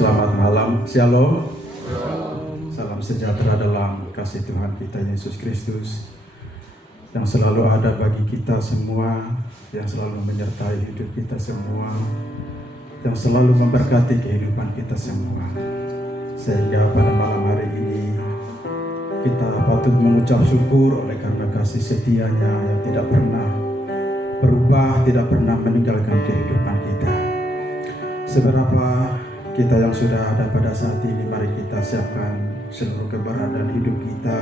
Selamat malam, Shalom. Salam sejahtera dalam kasih Tuhan kita Yesus Kristus yang selalu ada bagi kita semua, yang selalu menyertai hidup kita semua, yang selalu memberkati kehidupan kita semua. Sehingga pada malam hari ini kita patut mengucap syukur oleh karena kasih setianya yang tidak pernah berubah, tidak pernah meninggalkan kehidupan kita. Seberapa kita yang sudah ada pada saat ini, mari kita siapkan seluruh keberadaan hidup kita,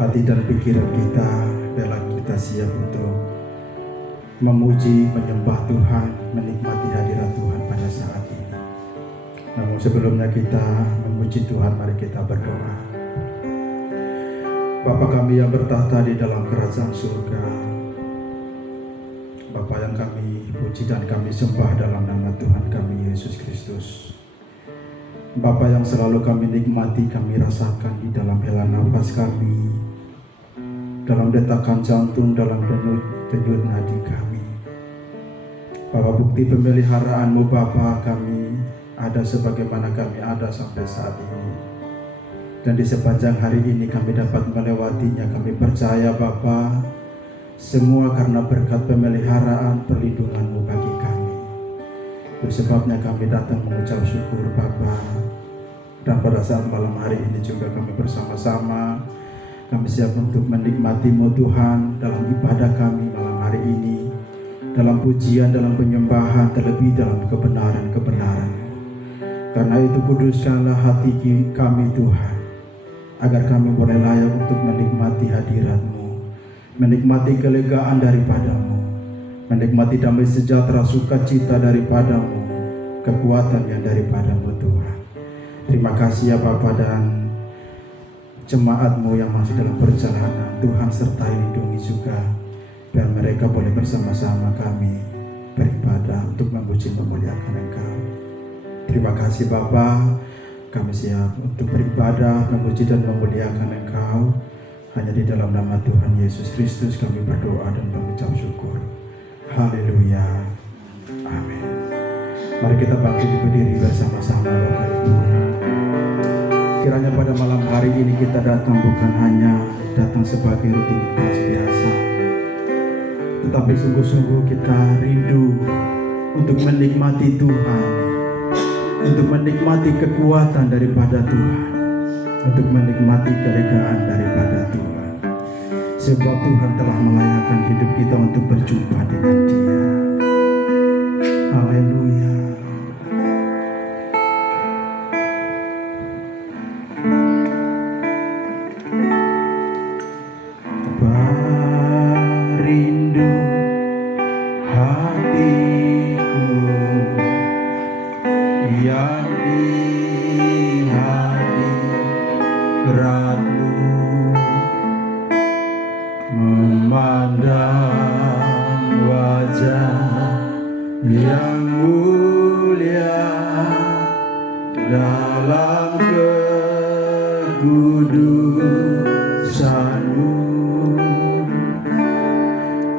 hati dan pikiran kita, biarlah kita siap untuk memuji, menyembah Tuhan, menikmati hadirat Tuhan pada saat ini. Namun sebelumnya kita memuji Tuhan, mari kita berdoa. Bapa kami yang bertahta di dalam kerajaan surga, Bapa yang kami puji dan kami sembah dalam nama Tuhan kami Yesus Kristus. Bapa yang selalu kami nikmati, kami rasakan di dalam hela nafas kami, dalam detakan jantung, dalam denyut nadi kami. Bapa, bukti pemeliharaanmu Bapa, kami ada sebagaimana kami ada sampai saat ini. Dan di sepanjang hari ini kami dapat melewatinya. Kami percaya Bapa, semua karena berkat pemeliharaan perlindungan-Mu bagi kami. Itu sebabnya kami datang mengucap syukur Bapa. Dan pada saat malam hari ini juga kami bersama-sama, kami siap untuk menikmati-Mu Tuhan dalam ibadah kami malam hari ini, dalam pujian, dalam penyembahan, terlebih dalam kebenaran-kebenaran. Karena itu kuduskanlah hati kami Tuhan, agar kami boleh layak untuk menikmati hadirat-Mu, menikmati kelegaan daripada-Mu, menikmati damai sejahtera sukacita daripada-Mu, kekuatan yang daripada-Mu Tuhan. Terima kasih ya Bapa, dan jemaat-Mu yang masih dalam perjalanan, Tuhan sertai lindungi juga, biar mereka boleh bersama-sama kami beribadah untuk memuji memuliakan Engkau. Terima kasih Bapa, kami siap untuk beribadah, memuji dan memuliakan Engkau. Hanya di dalam nama Tuhan Yesus Kristus kami berdoa dan mengucap syukur. Haleluya. Amin. Mari kita bangkit berdiri bersama-sama Bapak Ibu. Kiranya pada malam hari ini kita datang bukan hanya datang sebagai rutinitas biasa, tetapi sungguh-sungguh kita rindu untuk menikmati Tuhan, untuk menikmati kekuatan daripada Tuhan, untuk menikmati kelegaan daripada Tuhan. Sebab Tuhan telah melayakkan hidup kita untuk berjumpa dengan Dia. Haleluya. Berindu hatiku yang di hadirat-Mu, memandang wajah yang mulia dalam kekudusan-Mu.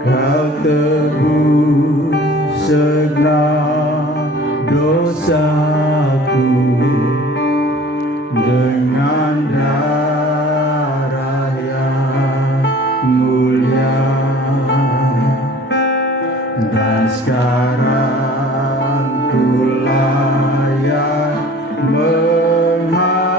Kau tebus segenap dosaku dengan darah yang mulia, dan sekarang ku layak menghampiri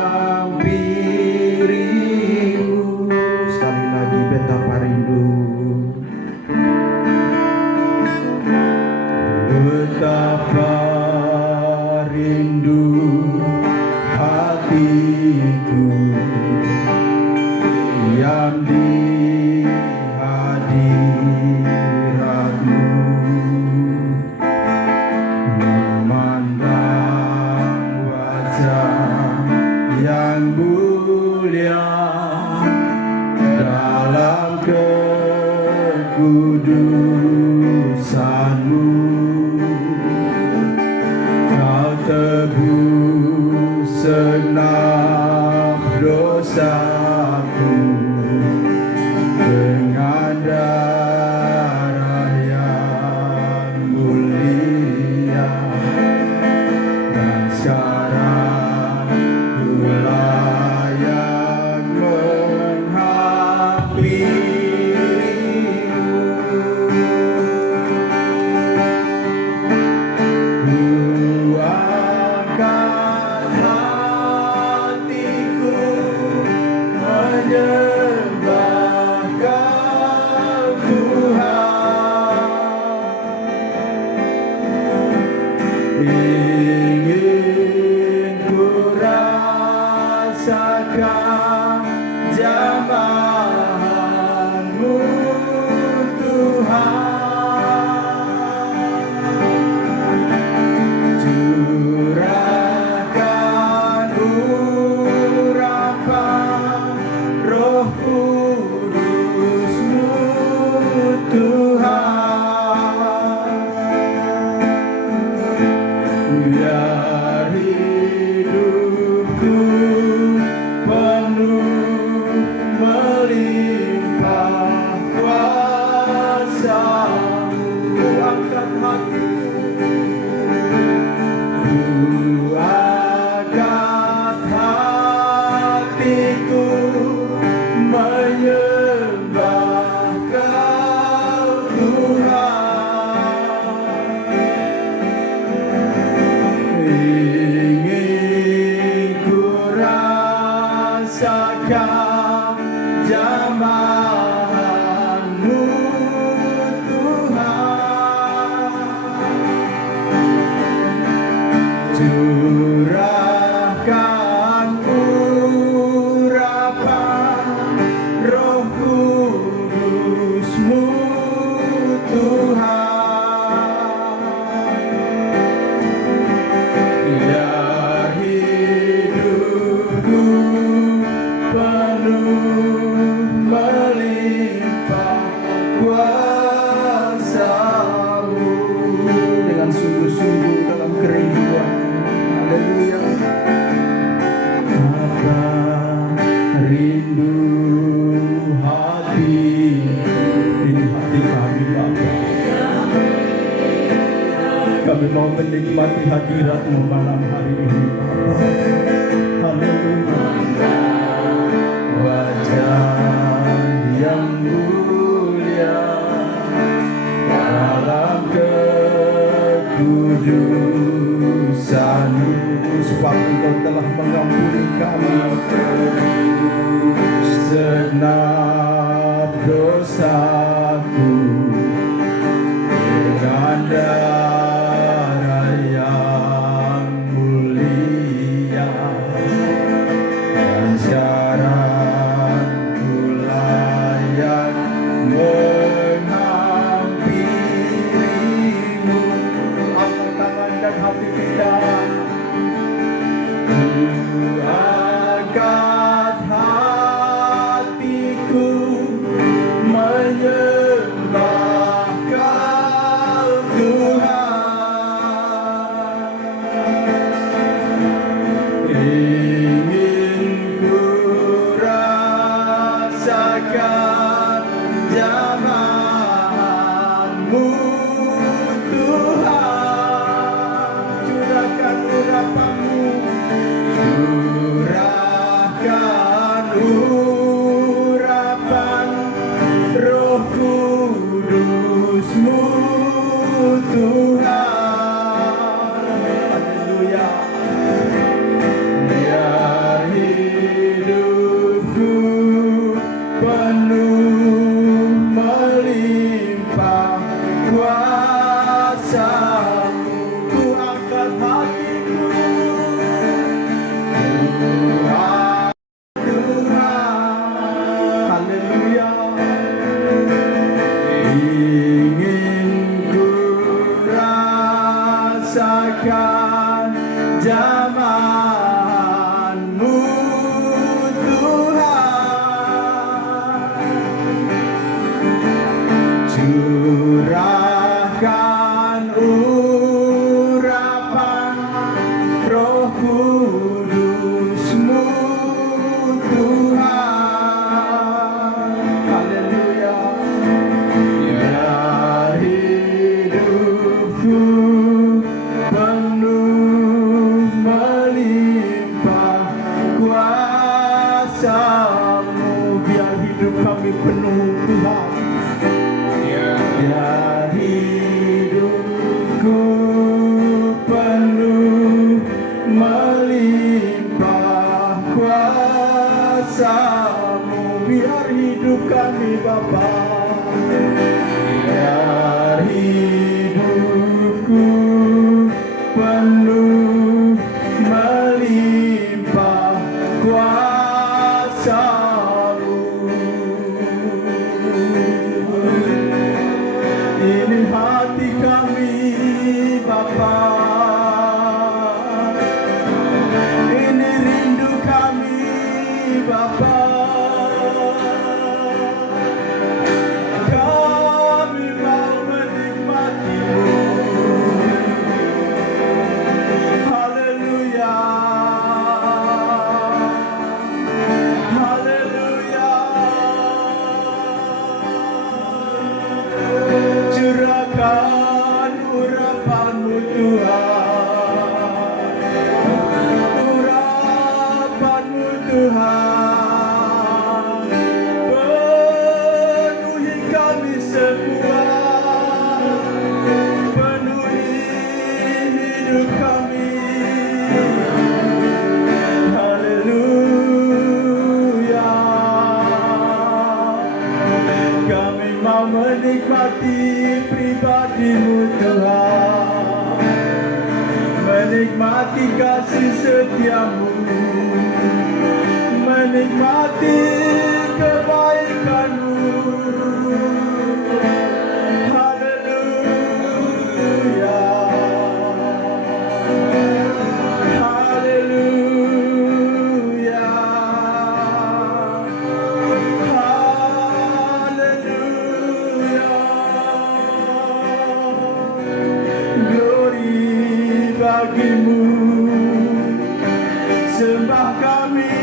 mulia dalam kekudusan-Mu. Kau tebus segenap dosaku dengan darah yang mulia, dan sekarang ku layak menghampirimu. Ku angkat hatiku menyembah Kau Tuhan. Ingin ku rasakan jamahan-Mu Tuhan. Curahkan urapan Roh Kudus-Mu Tuhan. Biar hidupku penuh melimpah kuasa-Mu. Ku angkat hatiku menyembah Kau Tuhan. Ingin ku rasakan jamahan-Mu Tuhan. Curahkan urapan Roh Kudus-Mu Tuhan. Biar hidupku penuh melimpah kuasa-Mu. Dengan sungguh-sungguh dalam kerinduan. Haleluya. Apa rindu hati, ini hati kami Bapa. Kami mau menikmati hadirat-Mu malam hari ini Bapa. Haleluya. Wajah yang mulia dalam kekudusan-Mu, sebab Engkau telah mengampuni kami segenap dosaku dengan darah yang mulia, dan sekarang ku layak menghampirimu. Angkat tangan dan hati kita. Ku angkat hatiku kami penuh Tuhan. Biar hidupku penuh melimpah kuasa-Mu. Biar hidup kami Bapa, biar hidupku penuh melimpah kuasa-Mu. Ini hati kami Bapa, ini rindu kami Bapa. Kami mau menikmati-Mu. Haleluya, haleluya. Curahkan urapan-Mu Tuhan, urapan-Mu Tuhan, penuhi kami semua, penuhi hidup kami. Haleluya, kami mau menikmati pribadi-Mu Tuhan, menikmati kasih setia-Mu, menikmati kebaikan-Mu. Haleluya, haleluya, haleluya. Glory bagi-Mu, sembah kami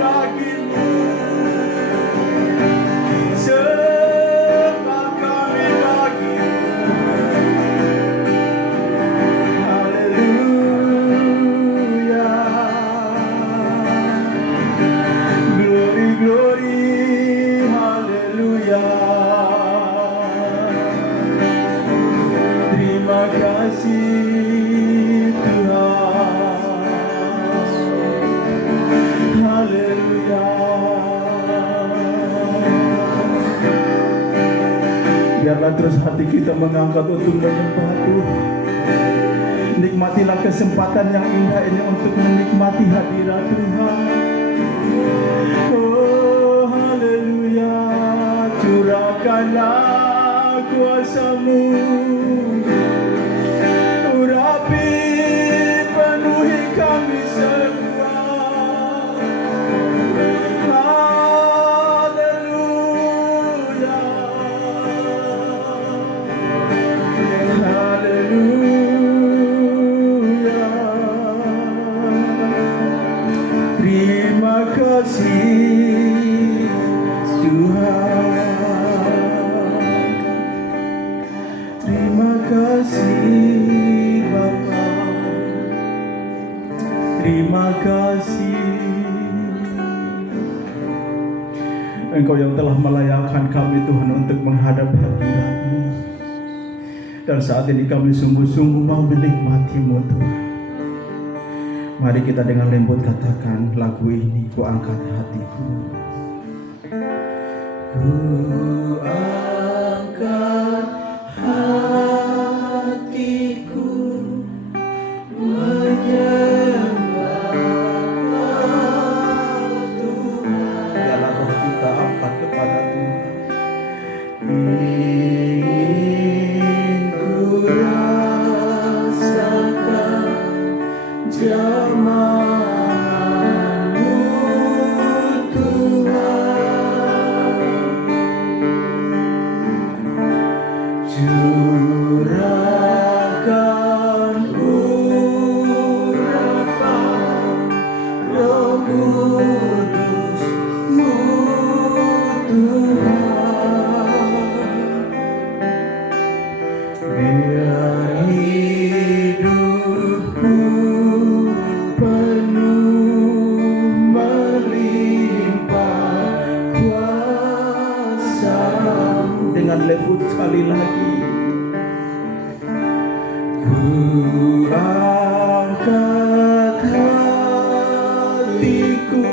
bagi-Mu, sembah kami bagi-Mu. Haleluya, glory, glory, haleluya. Terima kasih Tuhan. Haleluya. Biarlah terus hati kita mengangkat untuk menyembah Tuhan. Nikmatilah kesempatan yang indah ini untuk menikmati hadirat Tuhan. Oh haleluya, curahkanlah kuasa-Mu, urapi penuhi kami semua. Haleluya, haleluya. Terima kasih Tuhan, terima kasih Bapa, terima kasih Engkau yang telah melayakkan kami Tuhan untuk menghadap hadirat-Mu. Dan saat ini kami sungguh-sungguh mau menikmati-Mu Tuhan. Mari kita dengan lembut katakan lagu ini, ku angkat hatiku. Ku angkat hatiku menyembah Tuhan. Biarlah roh kita angkat kepada Tuhan. Ingin ku rasakan jamaah-Mu Tuhan. dengan lembut sekali lagi. Ku angkat hatiku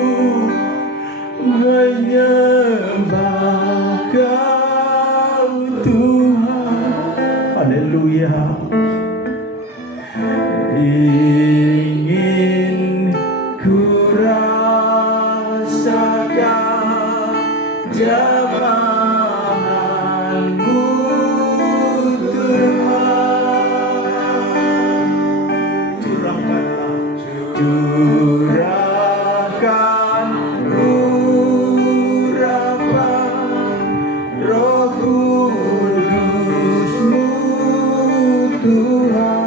menyembah Kau Tuhan. Haleluya. Ingin ku rasakan jamahanmu Tuhan. Curahkan urapan Roh Kudus-Mu Tuhan.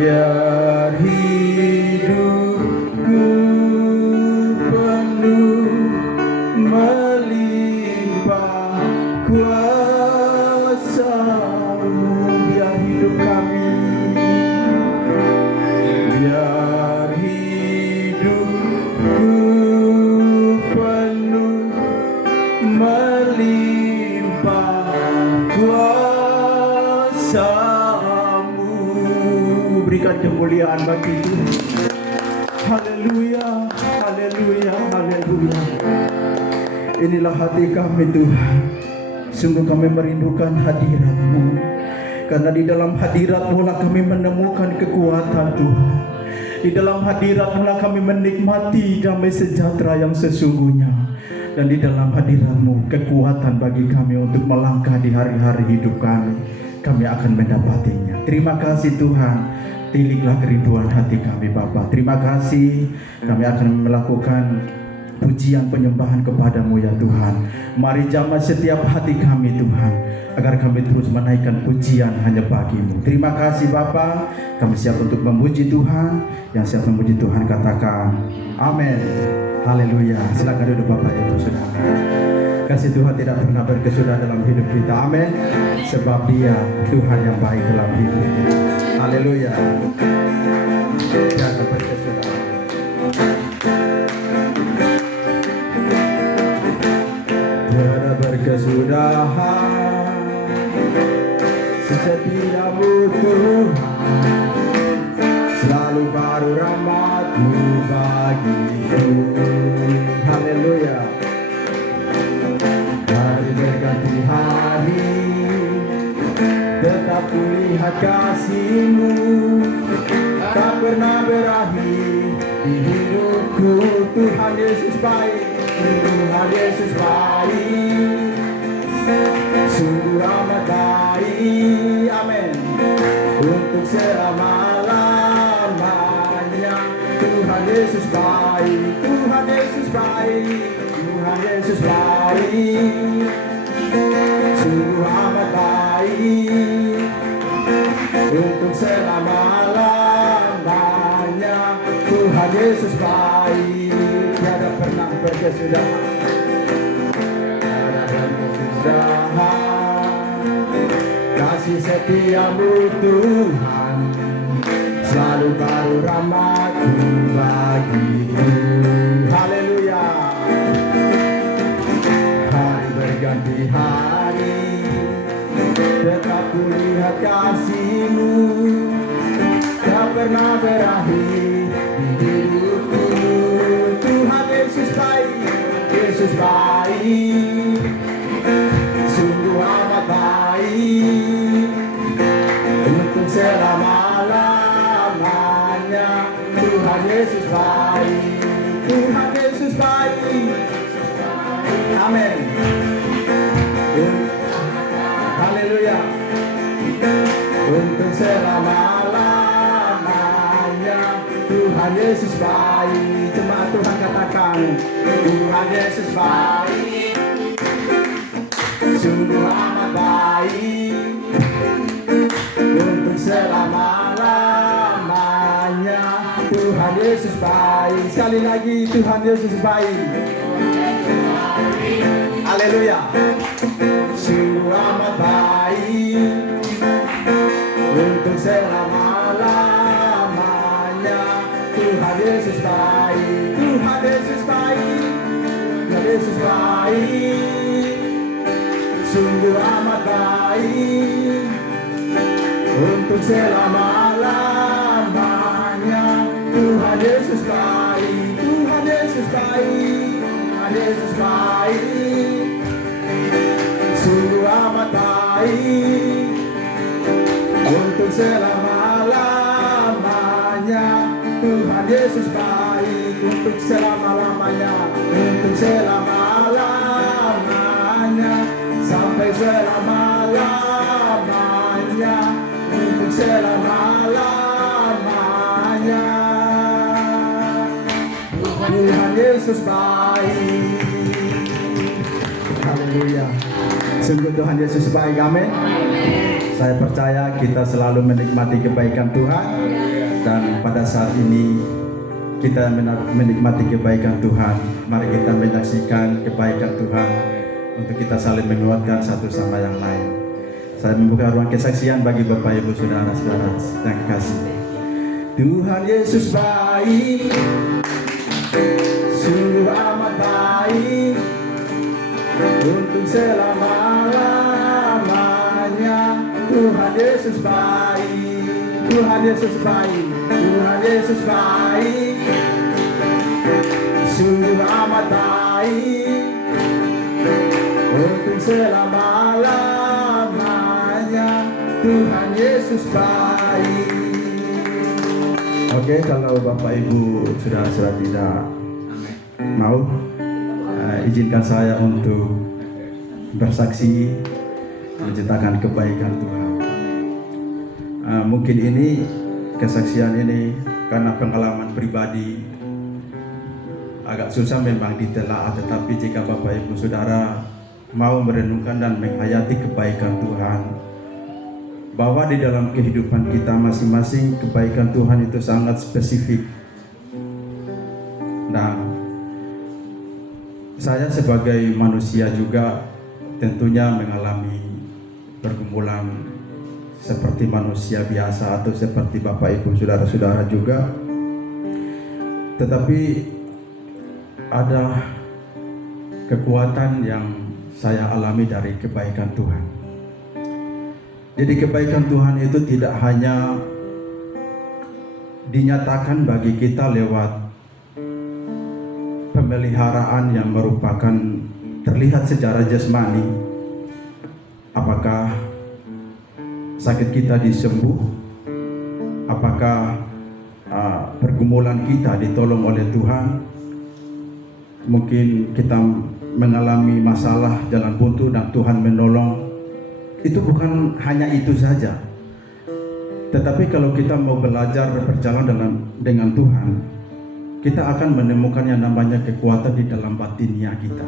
Biar hidupku penuh melimpah kuasa-Mu. Biar hidup kami, biar hidupku penuh melimpah kuasa-Mu. Berikan kemuliaan bagi Tuhan. Haleluya, haleluya, haleluya. Inilah hati kami Tuhan. Sungguh kami merindukan hadirat-Mu. Karena di dalam hadirat-Mu lah kami menemukan kekuatan Tuhan. Di dalam hadirat-Mu lah kami menikmati damai sejahtera yang sesungguhnya. Dan di dalam hadirat-Mu kekuatan bagi kami untuk melangkah di hari-hari hidup kami. Kami akan mendapatinya. Terima kasih Tuhan. Tiliklah kerinduan hati kami Bapa. Terima kasih. Kami akan melakukan pujian penyembahan kepada-Mu ya Tuhan. Mari jamah setiap hati kami Tuhan, agar kami terus menaikkan pujian hanya bagi-Mu. Terima kasih Bapa. Kami siap untuk memuji Tuhan. Yang siap memuji Tuhan katakan amin. Haleluya. Silakan duduk Bapak Ibu Saudara. Kasih Tuhan tidak pernah berkesudahan dalam hidup kita. Amin. Sebab Dia Tuhan yang baik dalam hidup kita. Haleluya. Jangan berkesudahan. Tiada berkesudahan sesetiamu Tuhan, selalu baru rahmat-Mu bagiku. Haleluya. Hari berganti hari, tetap kulihat kasih-Mu, tak pernah berakhir di hidupku. Tuhan Yesus baik, Tuhan Yesus baik, sungguh amat baik. Amin. Untuk selama-lamanya Tuhan Yesus baik, Tuhan Yesus baik, Tuhan Yesus baik, sungguh amat baik. Untuk selama-lamanya Tuhan Yesus baik. Tiada pernah berkesudahan, tiada berkesudahan. Kasih setia-Mu Tuhan, selalu baru rahmat-Mu bagiku. Haleluya. Hari berganti hari, tetap kulihat kasih-Mu, tak pernah berakhir di hidupku. Tuhan Yesus baik, Yesus baik, sungguh amat baik. Untuk selama-lamanya Tuhan Yesus baik, Tuhan Yesus baik. Amin. Haleluya. Untuk selama-lamanya Tuhan Yesus baik. Jemaat Tuhan katakan, Tuhan Yesus baik, sungguh amat baik. Untuk selama-lamanya Tuhan Yesus baik. Sekali lagi, Tuhan Yesus baik. Haleluya. Sungguh amat baik. Untuk selama-lamanya Tuhan Yesus baik, Tuhan Yesus baik. Yesus baik, sungguh amat baik, untuk selama-lamanya. Tuhan Yesus baik, Tuhan Yesus baik, Tuhan Yesus baik, sungguh amat baik, untuk selama-lamanya. Tuhan Yesus baik, untuk selama-lamanya, untuk selama-lamanya, sampai selama-lamanya, untuk selama-lamanya. Tuhan Yesus baik. Haleluya. Sungguh Tuhan Yesus baik, amin. Saya percaya kita selalu menikmati kebaikan Tuhan, dan pada saat ini kita menikmati kebaikan Tuhan. Mari kita menyaksikan kebaikan Tuhan untuk kita saling menguatkan satu sama yang lain. Saya membuka ruang kesaksian bagi Bapak Ibu Saudara-saudara yang kekasih. Tuhan Yesus baik, sungguh amat baik, untuk selama-lamanya. Tuhan Yesus baik, Tuhan Yesus baik, Tuhan Yesus baik, sungguh amat baik, untuk selama-lamanya. Tuhan Yesus baik. Oke, kalau Bapak Ibu sudah tidak mau, izinkan saya untuk bersaksi menceritakan kebaikan Tuhan. Mungkin ini kesaksian ini karena pengalaman pribadi agak susah memang ditelaah, tetapi jika Bapak Ibu Saudara mau merenungkan dan menghayati kebaikan Tuhan, bahwa di dalam kehidupan kita masing-masing kebaikan Tuhan itu sangat spesifik. Nah, saya sebagai manusia juga tentunya mengalami pergumulan seperti manusia biasa atau seperti Bapak Ibu Saudara-saudara juga. Tetapi ada kekuatan yang saya alami dari kebaikan Tuhan. Jadi kebaikan Tuhan itu tidak hanya dinyatakan bagi kita lewat pemeliharaan yang merupakan terlihat secara jasmani. Apakah sakit kita disembuh? Apakah pergumulan kita ditolong oleh Tuhan? Mungkin kita mengalami masalah jalan buntu dan Tuhan menolong. Itu bukan hanya itu saja. Tetapi kalau kita mau belajar berjalan dengan Tuhan, kita akan menemukan yang namanya kekuatan di dalam batinnya kita.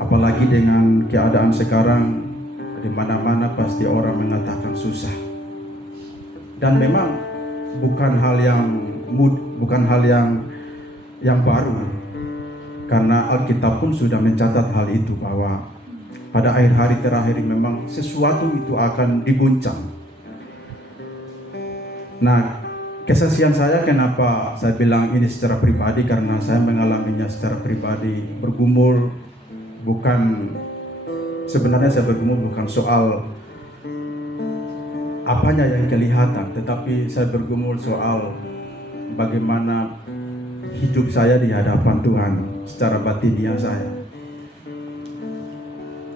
Apalagi dengan keadaan sekarang, di mana-mana pasti orang mengatakan susah. Dan memang bukan hal yang baru. Karena Alkitab pun sudah mencatat hal itu, bahwa pada akhir hari terakhir memang sesuatu itu akan diguncang. Nah, kesaksian saya kenapa saya bilang ini secara pribadi, karena saya mengalaminya secara pribadi. Bergumul sebenarnya saya bergumul bukan soal apanya yang kelihatan, tetapi saya bergumul soal bagaimana hidup saya di hadapan Tuhan secara batinnya saya.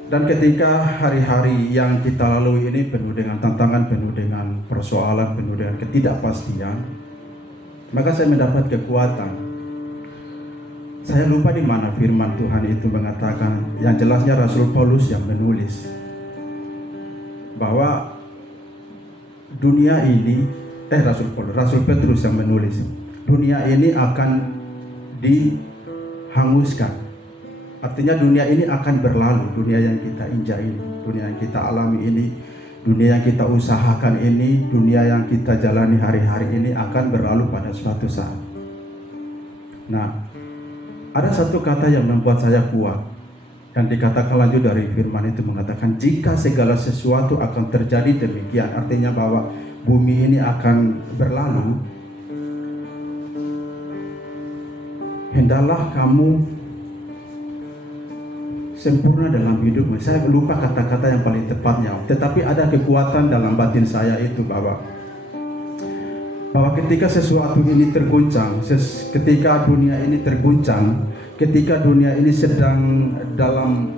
Dan ketika hari-hari yang kita lalui ini penuh dengan tantangan, penuh dengan persoalan, penuh dengan ketidakpastian, maka saya mendapat kekuatan. Saya lupa di mana firman Tuhan itu mengatakan, yang jelasnya Rasul Paulus yang menulis, bahwa dunia ini, Rasul Petrus yang menulis, dunia ini akan dihanguskan. Artinya dunia ini akan berlalu, dunia yang kita injak ini, dunia yang kita alami ini, dunia yang kita usahakan ini, dunia yang kita jalani hari-hari ini akan berlalu pada suatu saat. Nah, ada satu kata yang membuat saya kuat, dan dikatakan lanjut dari firman itu mengatakan, jika segala sesuatu akan terjadi demikian, artinya bahwa bumi ini akan berlalu, hendaklah kamu sempurna dalam hidup. Saya lupa kata-kata yang paling tepatnya, tetapi ada kekuatan dalam batin saya itu bahwa ketika sesuatu ini terguncang, ketika dunia ini terguncang, ketika dunia ini sedang dalam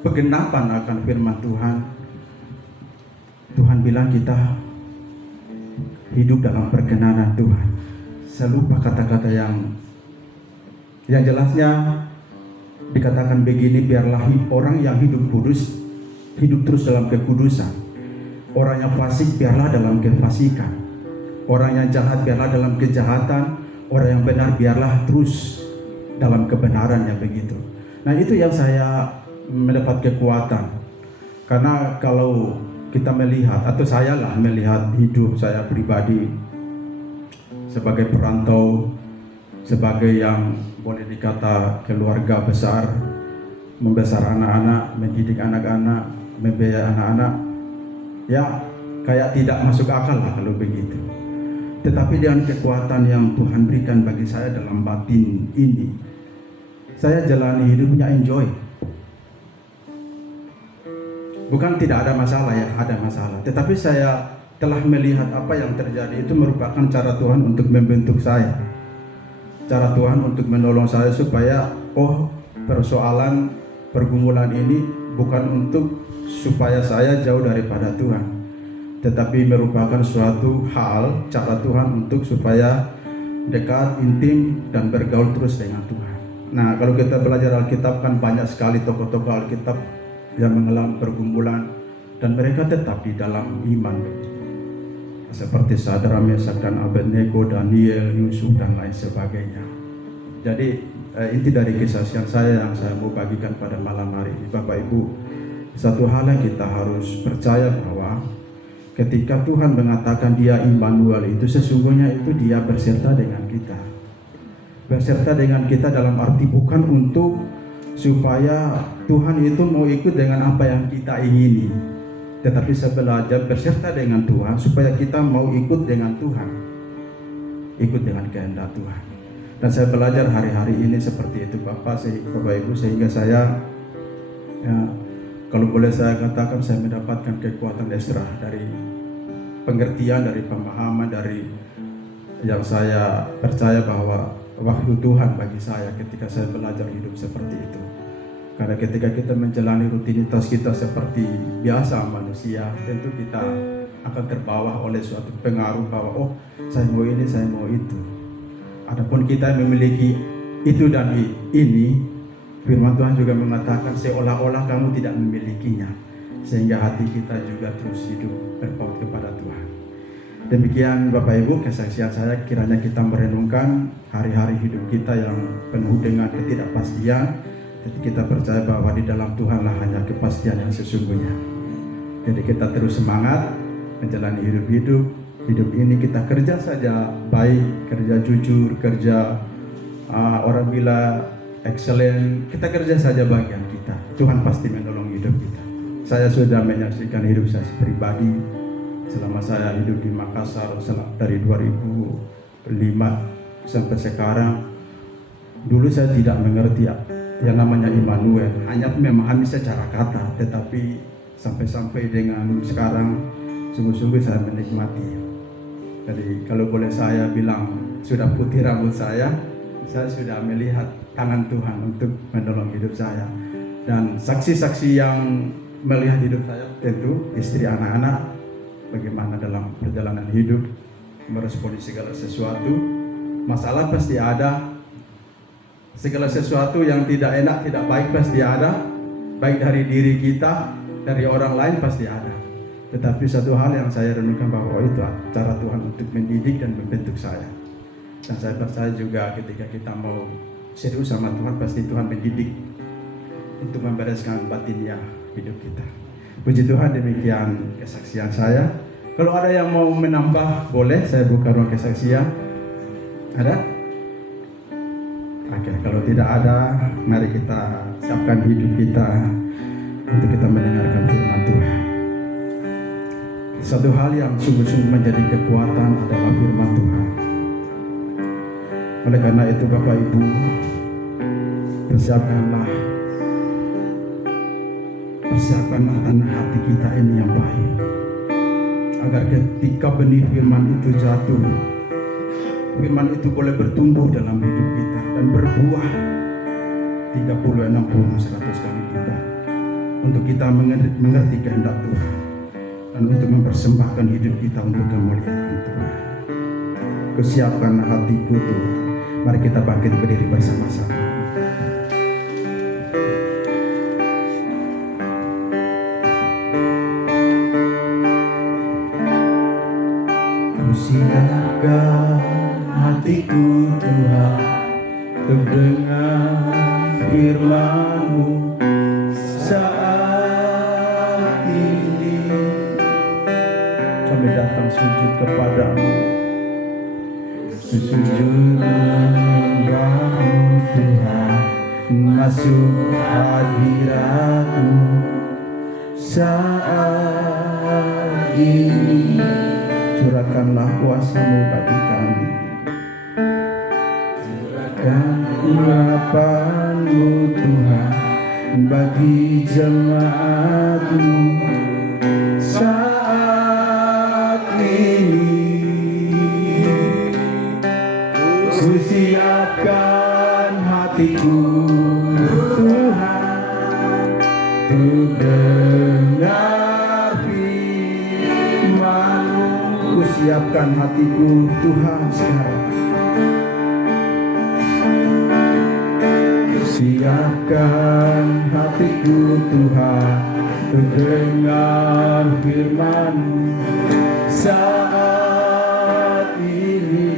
penggenapan akan firman Tuhan, Tuhan bilang kita hidup dalam perkenanan Tuhan. Saya lupa kata-kata yang jelasnya dikatakan begini, biarlah orang yang hidup kudus hidup terus dalam kekudusan, orang yang fasik biarlah dalam kefasikan, orang yang jahat biarlah dalam kejahatan, orang yang benar biarlah terus dalam kebenarannya, begitu. Nah, itu yang saya mendapat kekuatan. Karena kalau kita melihat, atau saya lah melihat hidup saya pribadi sebagai perantau, sebagai yang boleh dikata keluarga besar, membesar anak-anak, mendidik anak-anak, membiayai anak-anak, ya kayak tidak masuk akal lah kalau begitu. Tetapi dengan kekuatan yang Tuhan berikan bagi saya dalam batin ini, saya jalani hidupnya enjoy. Bukan tidak ada masalah, ya ada masalah. Tetapi saya telah melihat apa yang terjadi itu merupakan cara Tuhan untuk membentuk saya, cara Tuhan untuk menolong saya supaya persoalan pergumulan ini bukan untuk supaya saya jauh daripada Tuhan, tetapi merupakan suatu hal cara Tuhan untuk supaya dekat, intim, dan bergaul terus dengan Tuhan. Nah, kalau kita belajar Alkitab kan banyak sekali tokoh-tokoh Alkitab yang mengalami pergumulan dan mereka tetap di dalam iman, seperti Sadrak, Mesak, dan Abednego, Daniel, Yusuf, dan lain sebagainya. Jadi inti dari kesaksian saya yang saya mau bagikan pada malam hari ini, Bapak Ibu, satu hal yang kita harus percaya bahwa ketika Tuhan mengatakan Dia Immanuel, itu sesungguhnya itu Dia berserta dengan kita. Berserta dengan kita dalam arti bukan untuk supaya Tuhan itu mau ikut dengan apa yang kita ingini, tetapi saya belajar berserta dengan Tuhan supaya kita mau ikut dengan Tuhan, ikut dengan kehendak Tuhan. Dan saya belajar hari-hari ini seperti itu Bapak Ibu, sehingga saya kalau boleh saya katakan saya mendapatkan kekuatan ekstra dari pengertian, dari pemahaman, dari yang saya percaya bahwa waktu Tuhan bagi saya ketika saya belajar hidup seperti itu. Karena ketika kita menjalani rutinitas kita seperti biasa manusia, tentu kita akan terbawa oleh suatu pengaruh bahwa saya mau ini, saya mau itu. Adapun kita memiliki itu dan ini, firman Tuhan juga mengatakan seolah-olah kamu tidak memilikinya, sehingga hati kita juga terus hidup berpaut kepada Tuhan. Demikian Bapak Ibu kesaksian saya, kiranya kita merenungkan hari-hari hidup kita yang penuh dengan ketidakpastian. Jadi kita percaya bahwa di dalam Tuhanlah hanya kepastian yang sesungguhnya. Jadi kita terus semangat menjalani hidup ini kita kerja saja baik, kerja jujur, kerja orang bilang excellent, kita kerja saja bagian kita. Tuhan pasti menolong hidup kita. Saya sudah menyaksikan hidup saya pribadi selama saya hidup di Makassar dari 2005 sampai sekarang. Dulu saya tidak mengerti yang namanya Immanuel, hanya memahami secara kata, tetapi sampai dengan sekarang sungguh-sungguh saya menikmati. Jadi kalau boleh saya bilang sudah putih rambut saya sudah melihat tangan Tuhan untuk menolong hidup saya. Dan saksi-saksi yang melihat hidup saya tentu istri, anak-anak, bagaimana dalam perjalanan hidup meresponi segala sesuatu. Masalah pasti ada, segala sesuatu yang tidak enak, tidak baik pasti ada, baik dari diri kita, dari orang lain pasti ada. Tetapi satu hal yang saya renungkan bahwa itu cara Tuhan untuk mendidik dan membentuk saya. Dan saya percaya juga ketika kita mau serius sama Tuhan, pasti Tuhan mendidik untuk membereskan batinnya hidup kita. Puji Tuhan, demikian kesaksian saya. Kalau ada yang mau menambah boleh, saya buka ruang kesaksian. Ada? Oke, kalau tidak ada, mari kita siapkan hidup kita untuk kita mendengarkan firman Tuhan. Satu hal yang sungguh-sungguh menjadi kekuatan adalah firman Tuhan. Oleh karena itu Bapak Ibu, persiapkanlah Persiapkanlah tanah hati kita ini yang baik, agar ketika benih firman itu jatuh, firman itu boleh bertumbuh dalam hidup kita dan berbuah 30, 60, 100 kali lipat, untuk kita mengerti kehendak Tuhan dan untuk mempersembahkan hidup kita untuk kemuliaan Tuhan. Kesiapkan hatiku Tuhan. Mari kita bangkit berdiri bersama-sama. Siapkan hatiku Tuhan untuk dengar firman-Mu saat ini. Kami datang sujud kepadamu, sujud menyembah-Mu Tuhan, masuk hadirat-Mu saat ini. Curahkanlah kuasa-Mu bagi kami, curahkan urapan-Mu Tuhan bagi jemaat-Mu saat ini. Ku siapkan hatiku Tuhan untuk dengar firman-Mu. Ku siapkan hatiku Tuhan sekarang. Siapkan hatiku Tuhan untuk dengar firman-Mu saat ini.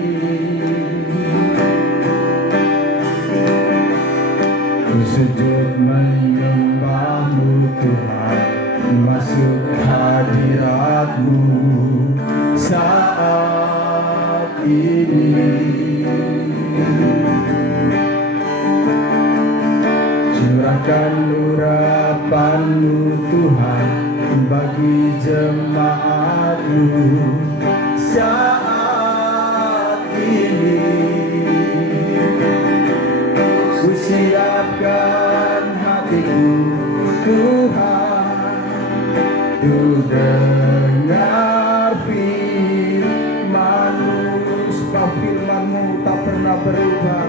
Ku sujud menyembah-Mu Tuhan, masuk hadirat-Mu saat ini. Curahkan urapan-Mu Tuhan bagi jemaat-Mu saat ini. Ku siapkan hatiku Tuhan untuk dengar firman-Mu, sebab firman-Mu tak pernah berubah.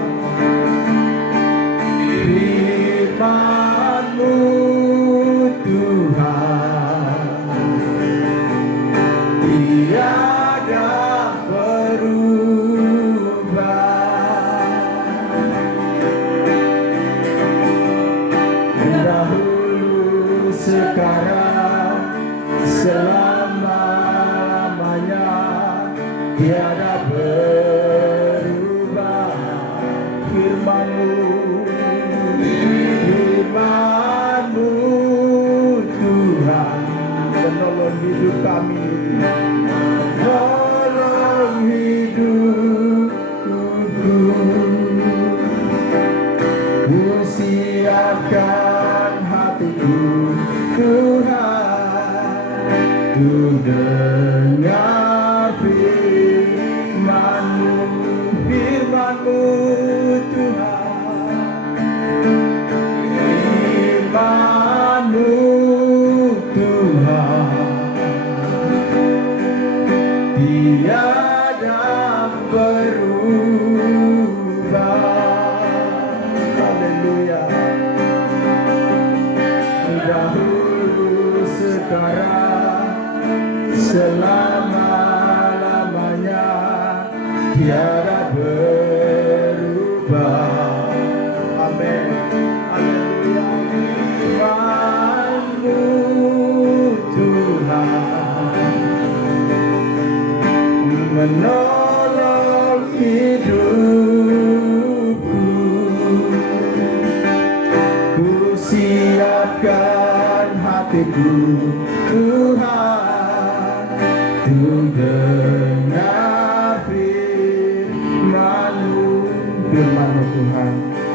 Firman-Mu Tuhan tiada berubah. Dahulu, sekarang, selama-lamanya tiada berubah. Firman-Mu, firman-Mu Tuhan menolong hidup kami, menolong hidupku. Ku siapkan hatiku Tuhan untuk dengar firman-Mu, firman-Mu Tuhan, firman-Mu Tuhan tiada berubah. Haleluya. Dahulu, sekarang, selama-lamanya tiada berubah. Amin. Haleluya. Firman-Mu Tuhan menolong hidupku. Ku siapkan hatiku Tuhan untuk dengar firman-Mu, firman-Mu Tuhan.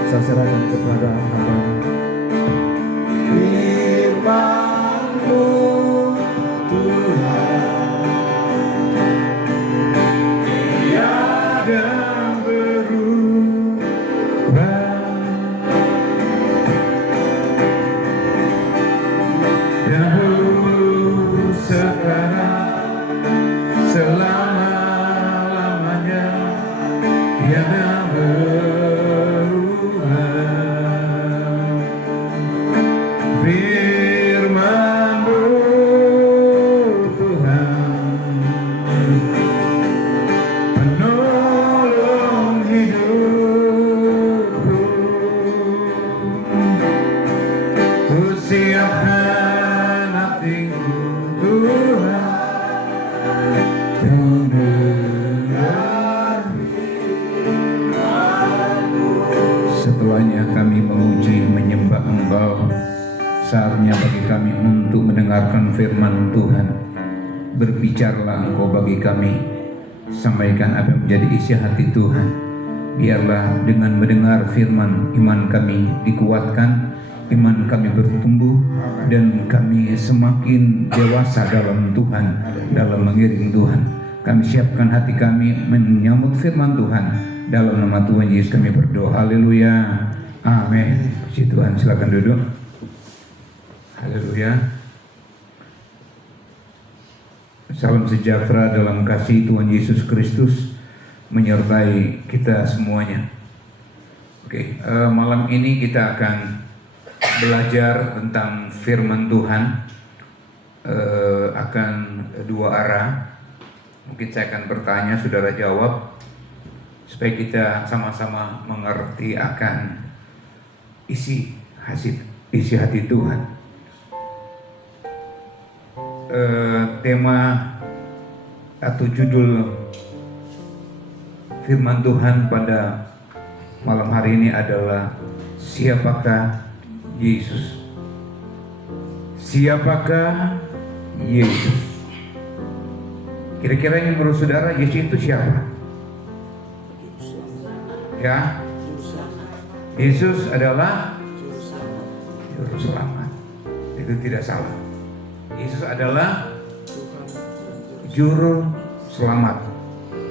Saya serahkan kepada Hamba-Mu. Firman-Mu Tuhan tiada berubah. berubah. Firman-Mu Tuhan penolong hidupku. Ku siapkan hatiku Tuhan untuk dengar firman-Mu. Setelahnya kami memuji menyembah Engkau, saatnya bagi kami untuk mendengarkan firman Tuhan. Berbicaralah Engkau bagi kami, sampaikan apa yang menjadi isi hati Tuhan. Biarlah dengan mendengar firman iman kami dikuatkan, iman kami bertumbuh, dan kami semakin dewasa dalam Tuhan, dalam mengiring Tuhan. Kami siapkan hati kami menyambut firman Tuhan. Dalam nama Tuhan Yesus kami berdoa. Haleluya. Amin. Puji Tuhan, silakan duduk. Haleluya. Salam sejahtera dalam kasih Tuhan Yesus Kristus menyertai kita semuanya. Oke, malam ini kita akan belajar tentang firman Tuhan, akan dua arah. Mungkin saya akan bertanya, saudara jawab, supaya kita sama-sama mengerti akan isi hati Tuhan. Tema atau judul firman Tuhan pada malam hari ini adalah siapakah Yesus? Siapakah Yesus? Kira-kira yang menurut saudara Yesus itu siapa? Ya, Yesus adalah Juru Selamat. Itu tidak salah. Yesus adalah Juru Selamat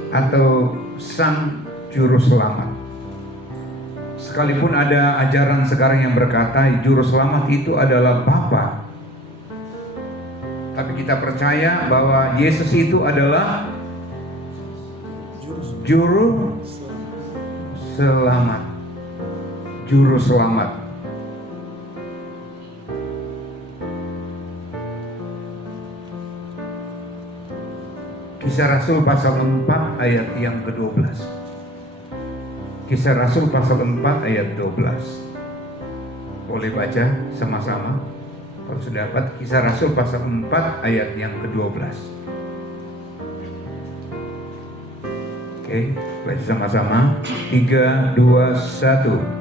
atau Sang Juru Selamat. Sekalipun ada ajaran sekarang yang berkata Juru Selamat itu adalah Bapa, tapi kita percaya bahwa Yesus itu adalah Juru Selamat. Juru Selamat. Kisah Rasul pasal 4 ayat yang ke-12. Kisah Rasul pasal 4 ayat 12. Boleh baca sama-sama? Kalau sudah dapat, Kisah Rasul pasal 4 ayat yang ke-12. Oke, baca sama-sama. 3, 2, 1.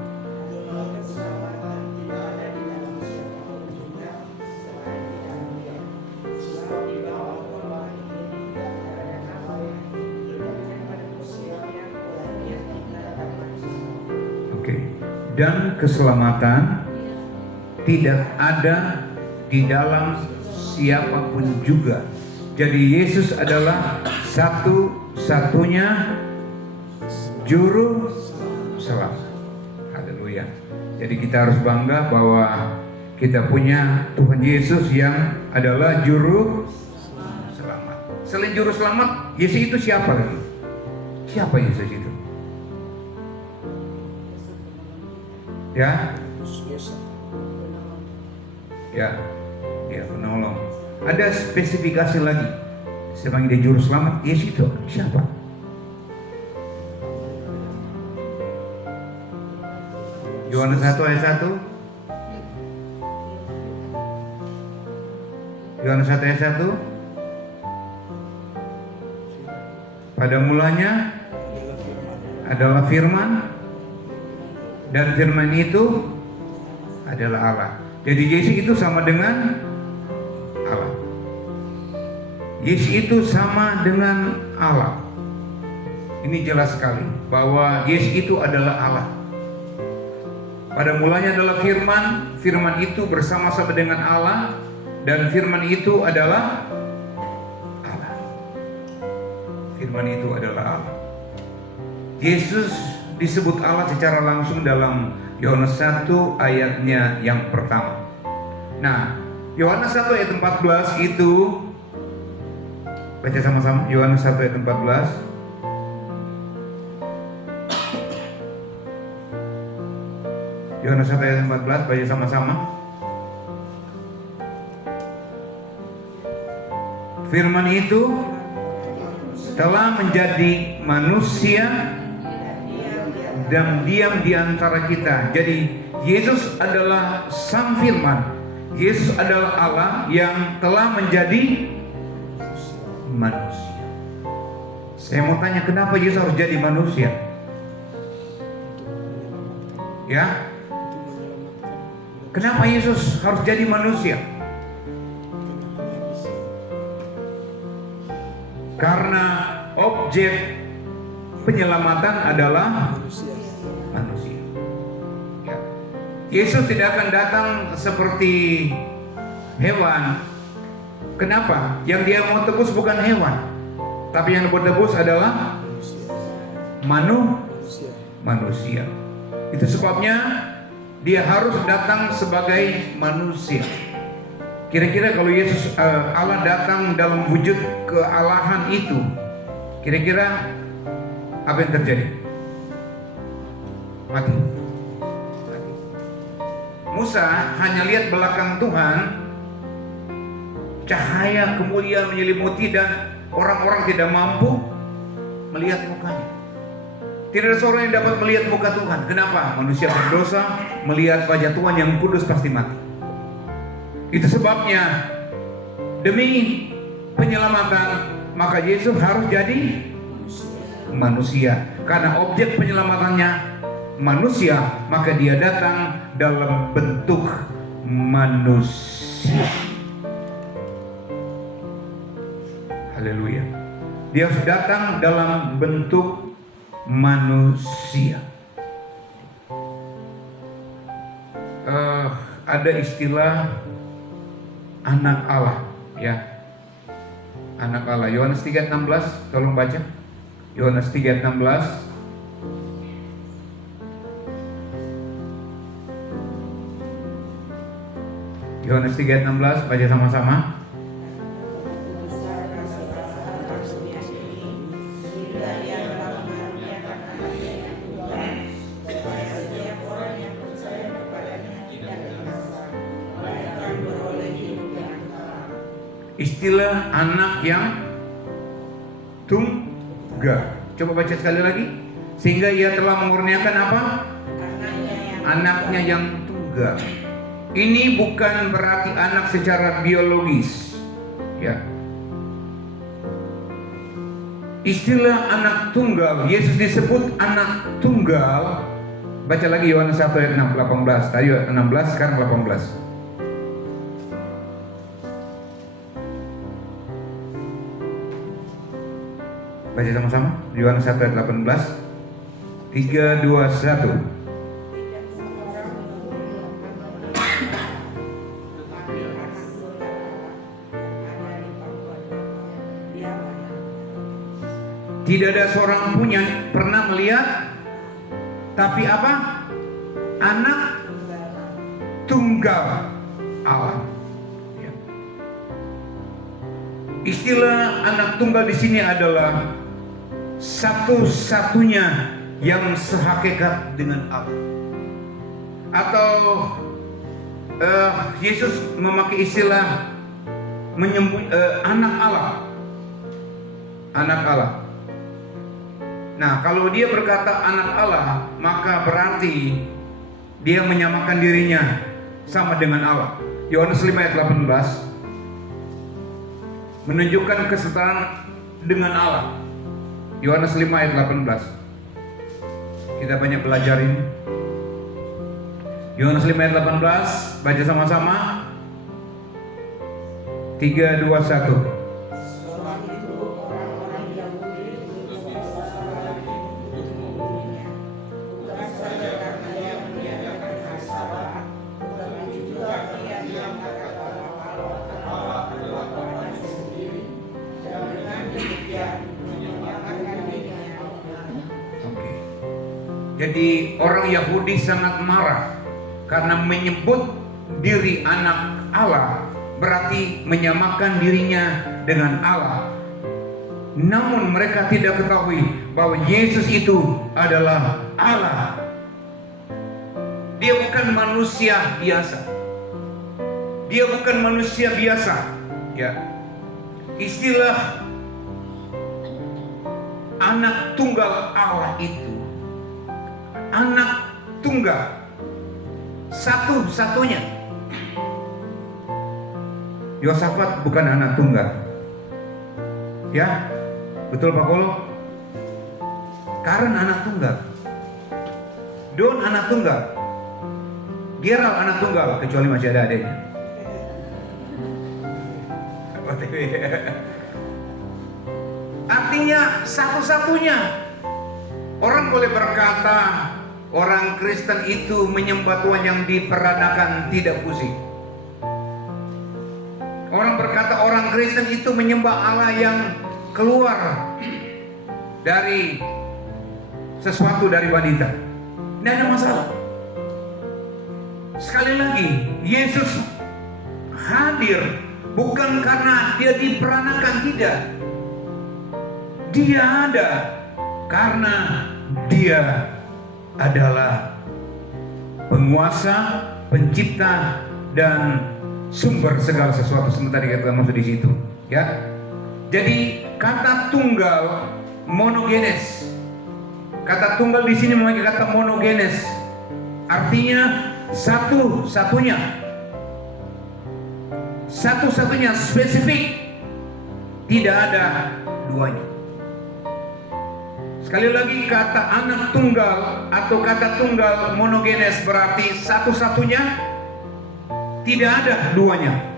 Dan keselamatan tidak ada di dalam siapapun juga. Jadi Yesus adalah satu-satunya Juru Selamat. Haleluya. Jadi kita harus bangga bahwa kita punya Tuhan Yesus yang adalah Juru Selamat. Selain Juru Selamat, Yesus itu siapa lagi? Siapa Yesus itu? Ya, dia penolong. Ada spesifikasi lagi. Sebagai dia Juru Selamat, Yesus itu siapa? Yohanes 1 ayat 1. Yohanes 1 ayat 1. Pada mulanya adalah firman, dan firman itu adalah Allah. Jadi Yesus itu sama dengan Allah. Yesus itu sama dengan Allah. Ini jelas sekali bahwa Yesus itu adalah Allah. Pada mulanya adalah firman, firman itu bersama-sama dengan Allah, dan firman itu adalah Allah. Firman itu adalah Allah. Yesus disebut Allah secara langsung dalam Yohanes 1 ayatnya yang pertama. Nah, Yohanes 1 ayat 14 itu, baca sama-sama Yohanes 1 ayat 14. Yohanes 1 ayat 14, baca sama-sama. Firman itu telah menjadi manusia dan diam di antara kita. Jadi Yesus adalah Sang Firman. Yesus adalah Allah yang telah menjadi manusia. Saya mau tanya, kenapa Yesus harus jadi manusia? Ya, kenapa Yesus harus jadi manusia? Karena objek penyelamatan adalah manusia. Ya. Yesus tidak akan datang seperti hewan. Kenapa? Yang dia mau tebus bukan hewan, tapi yang mau tebus adalah manusia. Itu sebabnya dia harus datang sebagai manusia. Kira-kira kalau Yesus Allah datang dalam wujud kealahan itu, kira-kira apa yang terjadi? Mati. Musa hanya lihat belakang Tuhan, cahaya kemuliaan menyelimuti dan orang-orang tidak mampu melihat mukanya. Tidak ada seorang yang dapat melihat muka Tuhan. Kenapa? Manusia berdosa, melihat wajah Tuhan yang kudus pasti mati. Itu sebabnya demi penyelamatan maka Yesus harus jadi manusia. Karena objek penyelamatannya manusia, maka dia datang dalam bentuk manusia. Haleluya. Dia harus datang dalam bentuk manusia. Ada istilah anak Allah, ya. Anak Allah. Yohanes 3:16, tolong baca. Yohanes 3:16. Yohanes 3:16, baca sama-sama. Istilah anak yang tunggal. Coba baca sekali lagi. Sehingga ia telah mengurniakan apa? Anaknya yang tunggal. Ini bukan berarti anak secara biologis, ya. Istilah anak tunggal, Yesus disebut anak tunggal. Baca lagi Yohanes 1 ayat 18. Tadi 16, sekarang 18. Baca sama-sama. Yohanes 1 ayat 18. 3, 2, 1. Tidak ada seorang pun yang pernah melihat, tapi apa? Anak tunggal Allah. Ya. Istilah anak tunggal di sini adalah satu-satunya yang sehakikat dengan Allah. Atau Yesus memakai istilah anak Allah. Anak Allah. Nah, kalau dia berkata anak Allah, maka berarti dia menyamakan dirinya sama dengan Allah. Yohanes 5 ayat 18 menunjukkan kesetaraan dengan Allah. Yohanes 5 ayat 18. Kita banyak belajar ini. Yohanes 5 ayat 18, baca sama-sama. 3, 2, 1. Jadi orang Yahudi sangat marah karena menyebut diri anak Allah berarti menyamakan dirinya dengan Allah. Namun mereka tidak ketahui bahwa Yesus itu adalah Allah. Di Dia bukan manusia biasa. Dia bukan manusia biasa. Ya. Istilah anak tunggal Allah itu, anak tunggal, satu-satunya. Yosafat bukan anak tunggal. Ya, betul Pak Kolo? Karen anak tunggal, Don anak tunggal, Gerald anak tunggal, kecuali masih ada adiknya. Artinya satu-satunya. Orang boleh berkata orang Kristen itu menyembah Tuhan yang diperanakan, tidak pusing. Orang berkata orang Kristen itu menyembah Allah yang keluar dari sesuatu dari wanita. Tidak ada masalah. Sekali lagi, Yesus hadir bukan karena dia diperanakan, tidak. Dia ada karena dia adalah penguasa, pencipta, dan sumber segala sesuatu. Sementara kita masuk di situ, ya. Jadi kata tunggal monogenes. Kata tunggal di sini memakai kata monogenes. Artinya satu-satunya. Satu-satunya, spesifik. Tidak ada duanya. Sekali lagi, kata anak tunggal atau kata tunggal monogenes berarti satu-satunya, tidak ada duanya.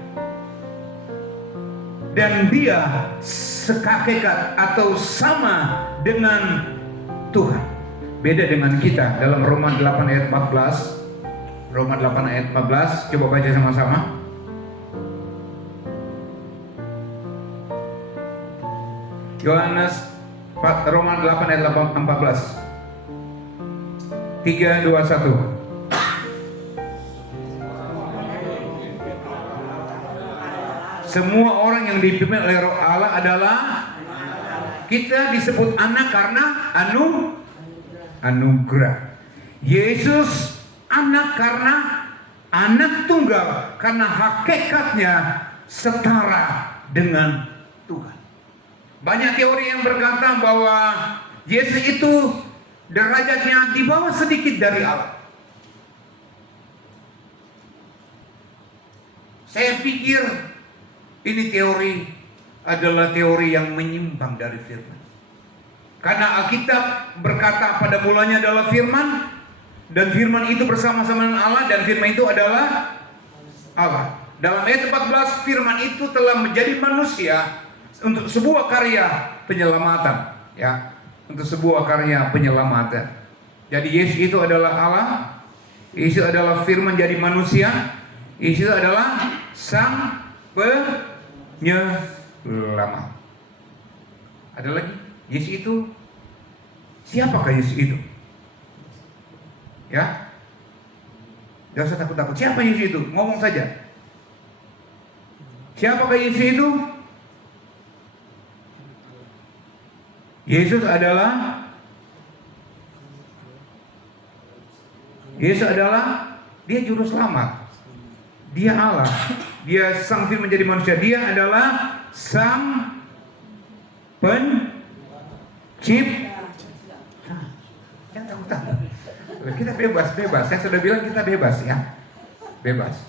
Dan dia sekakekat atau sama dengan Tuhan. Beda dengan kita dalam Roma 8 ayat 14. Roma 8 ayat 14, coba baca sama-sama. Yohanes Roma 8 ayat 14. 3, 2, 1. Semua orang yang dipimpin oleh Roh Allah adalah, kita disebut anak karena anugerah. Yesus anak karena anak tunggal, karena hakikatnya setara dengan Tuhan. Banyak teori yang berkata bahwa Yesus itu derajatnya di bawah sedikit dari Allah. Saya pikir ini teori adalah teori yang menyimpang dari firman. Karena Alkitab berkata pada mulanya adalah firman, dan firman itu bersama-sama dengan Allah, dan firman itu adalah Allah. Dalam ayat 14, firman itu telah menjadi manusia untuk sebuah karya penyelamatan, ya, untuk sebuah karya penyelamatan. Jadi Yesus itu adalah Allah, Yesus adalah firman jadi manusia, Yesus adalah sang penyelamat. Ada lagi, Yesus itu siapakah Yesus itu? Ya, jangan usah takut-takut. Siapa Yesus itu? Ngomong saja. Siapakah Yesus itu? Yesus adalah dia juru selamat. Dia Allah. Dia sang firman menjadi manusia. Dia adalah sang pencipta. Jangan takut-takut. Kita bebas. Saya sudah bilang kita bebas, ya. Bebas.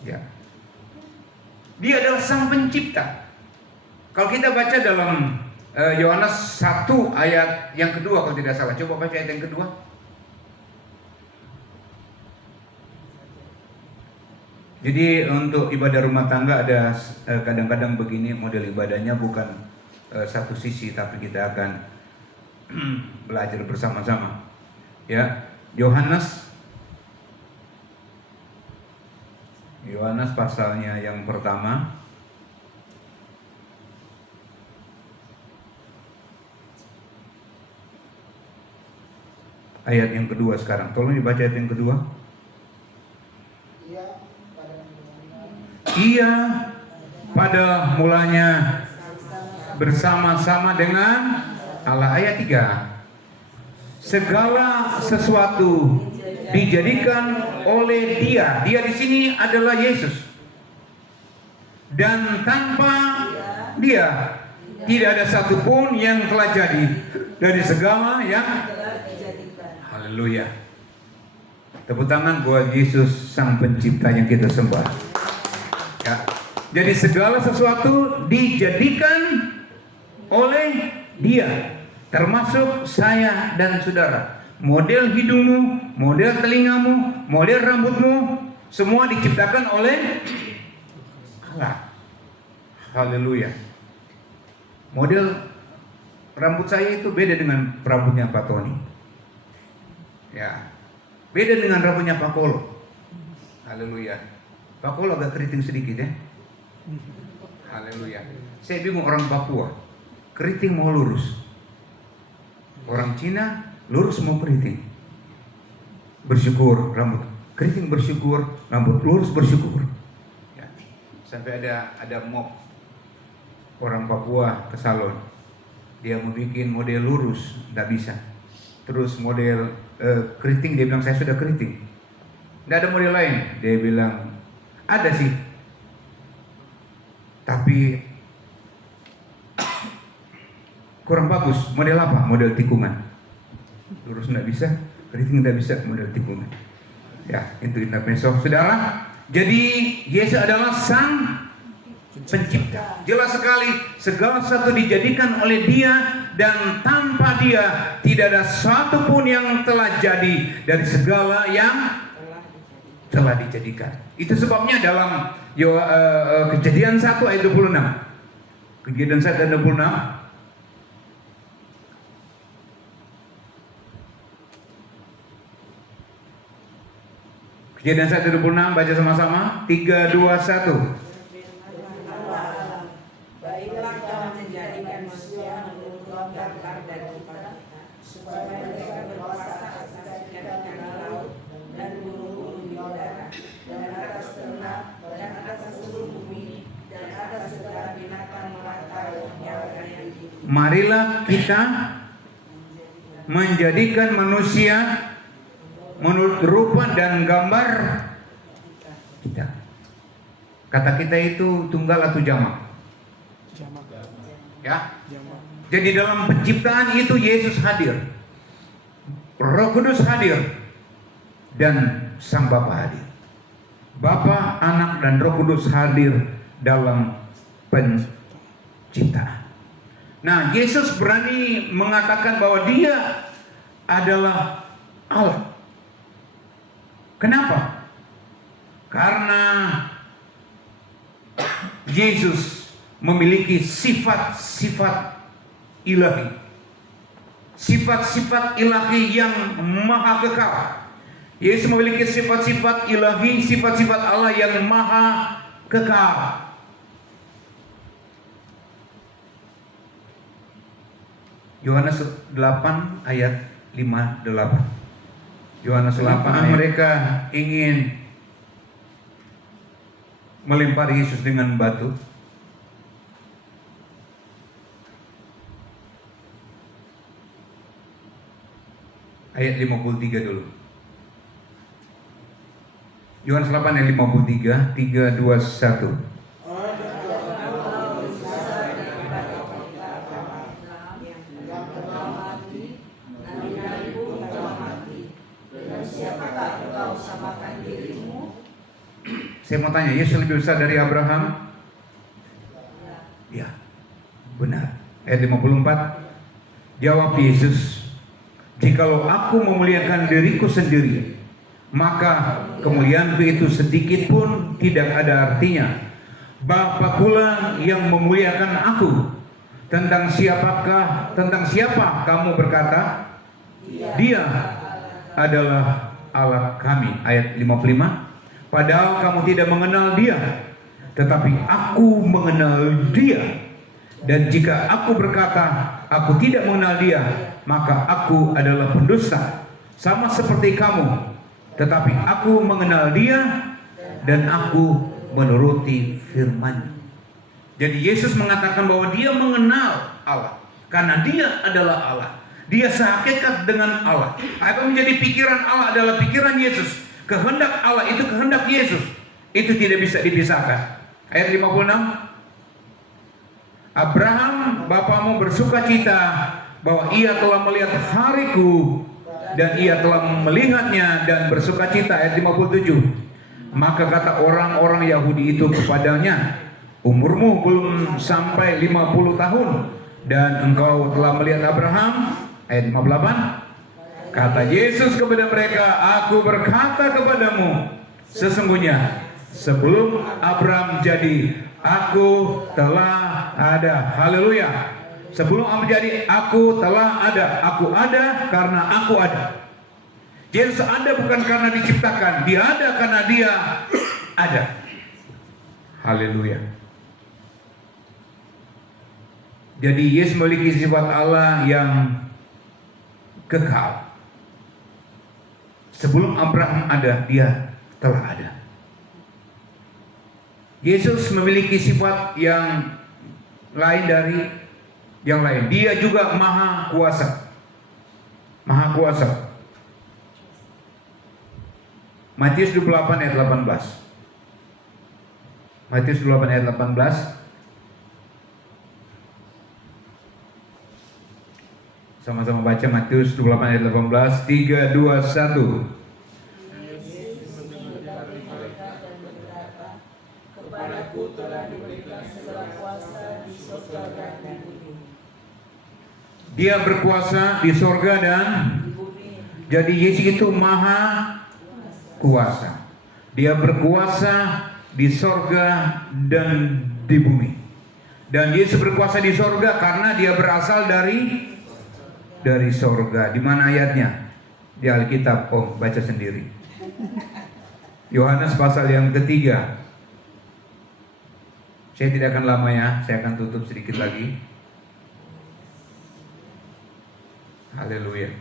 Ya. Dia adalah sang pencipta. Kalau kita baca dalam Yohanes 1 ayat yang kedua, kalau tidak salah, coba baca ayat yang kedua. Jadi untuk ibadah rumah tangga ada kadang-kadang begini model ibadahnya, bukan satu sisi, tapi kita akan belajar bersama-sama. Ya, Yohanes pasalnya yang pertama. Ayat yang kedua sekarang. Tolong dibaca ayat yang kedua. Ia pada mulanya bersama-sama dengan Allah. Ayat 3. Segala sesuatu dijadikan oleh Dia. Dia di sini adalah Yesus. Dan tanpa Dia tidak ada satupun yang telah jadi dari segala yang haleluya. Tepuk tangan buat Yesus Sang Pencipta yang kita sembah. Ya. Jadi segala sesuatu dijadikan oleh Dia, termasuk saya dan saudara. Model hidungmu, model telingamu, model rambutmu, semua diciptakan oleh Allah. Haleluya. Model rambut saya itu beda dengan rambutnya Pak Tony. Ya. Beda dengan rambutnya Pak Kolo. Haleluya. Pak Kolo agak keriting sedikit ya. Haleluya. Saya bingung orang Papua, keriting mau lurus. Orang Cina lurus mau keriting. Bersyukur rambut keriting, bersyukur rambut lurus, bersyukur. Ya. Sampai ada mob orang Papua ke salon. Dia mau bikin model lurus, tidak bisa. Terus model keriting, dia bilang saya sudah keriting. Tidak ada model lain. Dia bilang ada sih, tapi kurang bagus. Model apa? Model tikungan. Lurus tidak bisa, keriting tidak bisa, model tikungan. Ya, itu intermezzo. Saudara, jadi Yesus adalah Sang Pencipta. Jelas sekali, segala sesuatu dijadikan oleh Dia, dan tanpa Dia tidak ada satupun yang telah jadi dari segala yang telah dijadikan. Itu sebabnya dalam Kejadian 1 ayat 26. Kejadian 1 ayat 26. Kejadian 1 ayat 26, baca sama-sama. 3, 2, 1. Baiklah Tuhan menjadikan manusia menurut gambar dan rupa, supaya mereka berkuasa atas ikan-ikan laut dan burung-burung di udara, dan atas ternak, dan atas seluruh bumi, dan atas segala binatang melata yang hidup. Marilah kita menjadikan manusia menurut rupa dan gambar kita. Kata kita itu tunggal atau jamak? Ya. Jadi dalam penciptaan itu Yesus hadir, Roh Kudus hadir, dan Sang Bapa hadir. Bapa, Anak, dan Roh Kudus hadir dalam penciptaan. Nah, Yesus berani mengatakan bahwa Dia adalah Allah. Kenapa? Karena Yesus memiliki sifat-sifat ilahi. Sifat-sifat ilahi yang maha kekal. Yesus memiliki sifat-sifat ilahi, sifat-sifat Allah yang maha kekal. Yohanes 8 ayat 58. Yohanes 8, mereka ingin melempari Yesus dengan batu. Ayat 53 dulu. Yohanes 8 ayat 53, 3, 2, 1. Saya mau tanya, Yesus lebih besar dari Abraham? Ya, benar. Ayat 54. Jawab Yesus, jikalau aku memuliakan diriku sendiri, maka kemuliaanku itu sedikit pun tidak ada artinya. Bapa pula yang memuliakan aku. Tentang siapa kamu berkata? Dia adalah Allah kami. Ayat 55. Padahal kamu tidak mengenal Dia, tetapi aku mengenal Dia. Dan jika aku berkata aku tidak mengenal Dia, maka aku adalah pendusta, sama seperti kamu. Tetapi aku mengenal Dia, dan aku menuruti firman-Nya. Jadi Yesus mengatakan bahwa Dia mengenal Allah, karena Dia adalah Allah. Dia sehakikat dengan Allah. Apa yang menjadi pikiran Allah adalah pikiran Yesus. Kehendak Allah itu kehendak Yesus. Itu tidak bisa dipisahkan. Ayat 56. Abraham bapamu bersukacita bahwa ia telah melihat hariku, dan ia telah melihatnya dan bersukacita. Ayat 57. Maka kata orang-orang Yahudi itu kepadanya, umurmu belum sampai 50 tahun dan engkau telah melihat Abraham. Ayat 58. Kata Yesus kepada mereka, aku berkata kepadamu, sesungguhnya sebelum Abraham jadi, aku telah ada. Haleluya. Sebelum menjadi, aku telah ada. Aku ada karena aku ada. Yesus ada bukan karena diciptakan. Dia ada karena dia ada. Haleluya. Jadi Yesus memiliki sifat Allah yang kekal. Sebelum Abraham ada, dia telah ada. Yesus memiliki sifat yang lain dari yang lain. Dia juga maha kuasa. Maha kuasa. Matius 28 ayat 18. Matius 28 ayat 18. Sama-sama baca Matius 28 ayat 18. 3, 2, 1. Kepadaku telah diberikan segala kuasa di surga dan di bumi. Dia berkuasa di sorga dan jadi Yesus itu maha kuasa. Dia berkuasa di sorga dan di bumi. Dan Yesus berkuasa di sorga karena dia berasal dari sorga. Di mana ayatnya? Di Alkitab. Oh, baca sendiri. Yohanes pasal yang ketiga. Saya tidak akan lama ya, saya akan tutup sedikit lagi. Haleluya.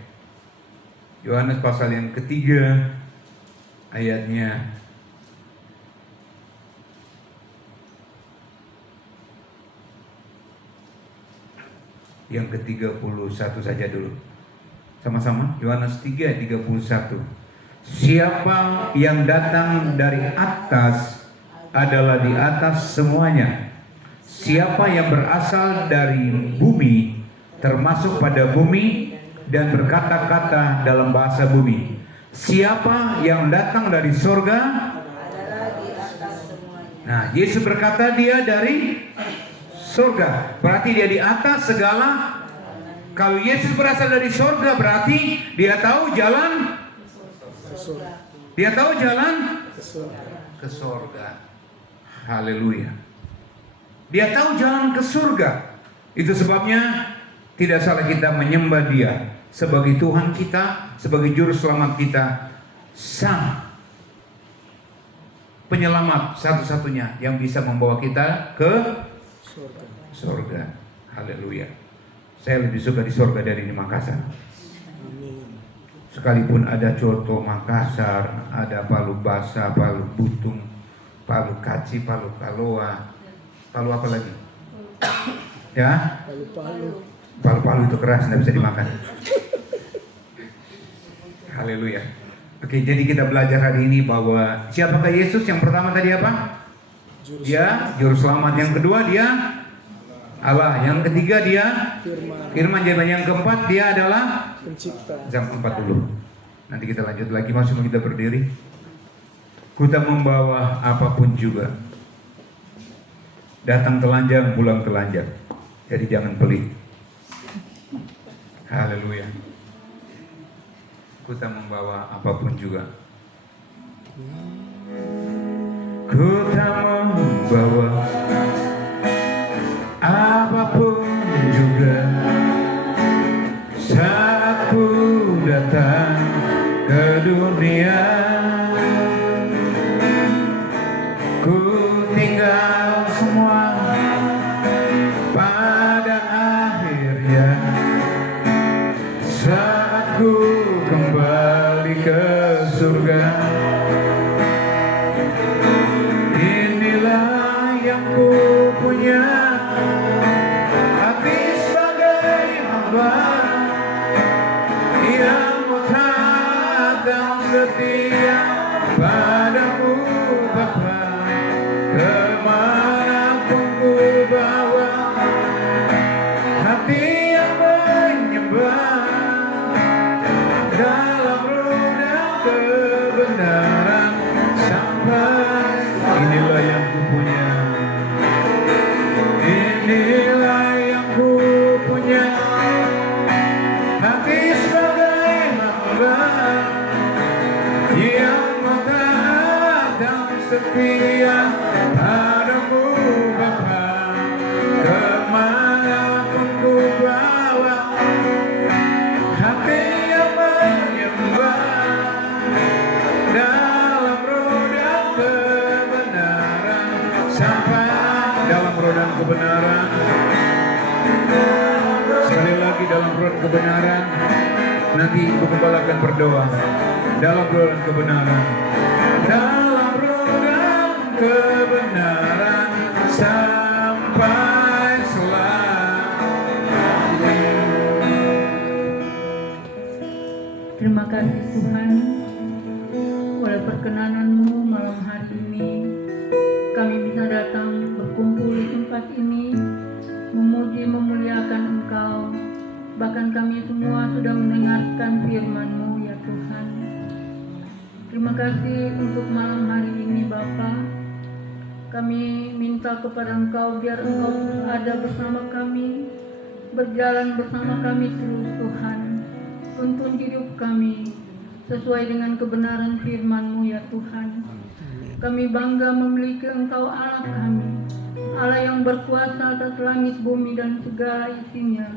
Yohanes pasal yang ketiga, ayatnya yang ke-31 saja dulu. Sama-sama, Yohanes 3:31. Siapa yang datang dari atas adalah di atas semuanya. Siapa yang berasal dari bumi termasuk pada bumi dan berkata-kata dalam bahasa bumi. Siapa yang datang dari surga Adalah di atas semuanya. Nah, Yesus berkata dia dari surga. Berarti dia di atas segala. Kalau Yesus berasal dari surga berarti dia tahu jalan. Dia tahu jalan ke surga. Haleluya. Dia tahu jalan ke surga. Itu sebabnya tidak salah kita menyembah dia sebagai Tuhan kita, sebagai juru selamat kita, sang penyelamat satu-satunya yang bisa membawa kita ke surga. Haleluya. Saya lebih suka di surga dari di Makassar. Sekalipun ada coto Makassar, ada palu basah, palu butung, palu kaci, palu kaloa, palu apa lagi? Ya? Palu-palu itu keras, tidak bisa dimakan. Haleluya. Oke, jadi kita belajar hari ini bahwa siapakah Yesus? Yang pertama tadi apa? Dia juru selamat. Yang kedua dia Allah. Yang ketiga dia firman. Yang keempat dia adalah pencipta. Jam 4 dulu. Nanti kita lanjut lagi. Masih mau kita berdiri? Kita membawa apapun juga. Datang telanjang, pulang telanjang. Jadi jangan pelit. Haleluya. Kita membawa apapun juga. Kita membawa apapun juga. Saat ku datang ke dunia, ku tinggal semua pada akhirnya. Saat ku kembali ke surga, inilah yang ku punya, hati sebagai hamba setia padamu Bapa, kemanapun ku bawa hati yang menyembah dalam roh dan kebenaran sampai. Inilah yang ku punya, inilah yang ku punya, hati sebagai hamba yang taat dan setia padamu Bapa, kemanapun ku bawa hati yang menyembah dalam roh dan kebenaran sampai. Dalam roh dan kebenaran, sekali lagi dalam roh dan kebenaran. Nanti Ibu Gembala akan berdoa dalam roh dan kebenaran, dalam roh dan kebenaran sampai selamanya. Terima kasih Tuhan, oleh perkenanan-Mu malam hari ini kami bisa datang berkumpul di tempat ini, memuji memuliakan Engkau. Bahkan kami semua sudah mendengarkan firman-Mu ya Tuhan. Terima kasih untuk malam hari ini Bapa. Kami minta kepada Engkau biar Engkau terus ada bersama kami, berjalan bersama kami terus Tuhan. Tuntun hidup kami sesuai dengan kebenaran firman-Mu ya Tuhan. Kami bangga memiliki Engkau Allah kami, Allah yang berkuasa atas langit, bumi, dan segala isinya,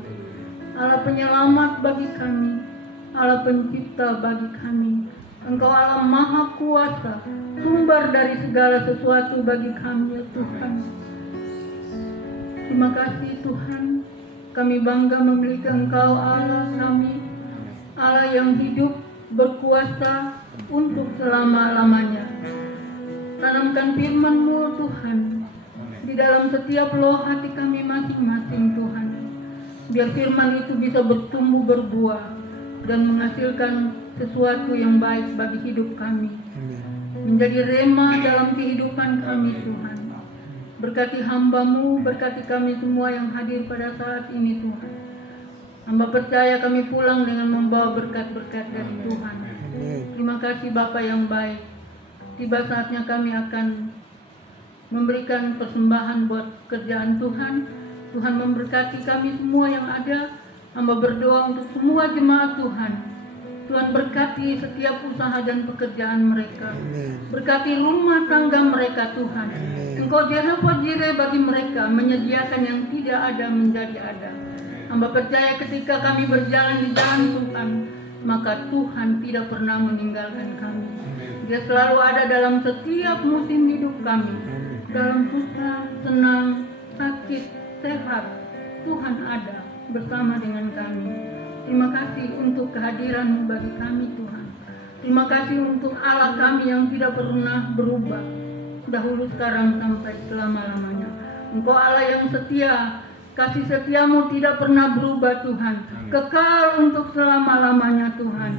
Allah penyelamat bagi kami, Allah pencipta bagi kami. Engkau Allah maha kuasa, sumber dari segala sesuatu bagi kami ya Tuhan. Terima kasih Tuhan, kami bangga memiliki Engkau Allah kami, Allah yang hidup berkuasa untuk selama-lamanya. Tanamkan firman-Mu Tuhan di dalam setiap loh hati kami masing-masing Tuhan. Biar firman itu bisa bertumbuh berbuah dan menghasilkan sesuatu yang baik bagi hidup kami. Menjadi rema dalam kehidupan kami Tuhan. Berkati hamba-Mu, berkati kami semua yang hadir pada saat ini Tuhan. Hamba percaya kami pulang dengan membawa berkat-berkat dari Tuhan. Terima kasih Bapa yang baik. Tiba saatnya kami akan memberikan persembahan buat kerjaan Tuhan. Tuhan memberkati kami semua yang ada. Hamba berdoa untuk semua jemaat Tuhan. Tuhan berkati setiap usaha dan pekerjaan mereka. Berkati rumah tangga mereka Tuhan. Engkau Jehovah Jireh bagi mereka, menyediakan yang tidak ada menjadi ada. Hamba percaya ketika kami berjalan di jalan Tuhan, maka Tuhan tidak pernah meninggalkan kami. Dia selalu ada dalam setiap musim hidup kami. Dalam susah, senang, sakit, sehat, Tuhan ada bersama dengan kami. Terima kasih untuk kehadiran-Mu bagi kami Tuhan. Terima kasih untuk Allah kami yang tidak pernah berubah, dahulu, sekarang, sampai selama-lamanya. Engkau Allah yang setia, kasih setia-Mu tidak pernah berubah Tuhan, kekal untuk selama-lamanya Tuhan.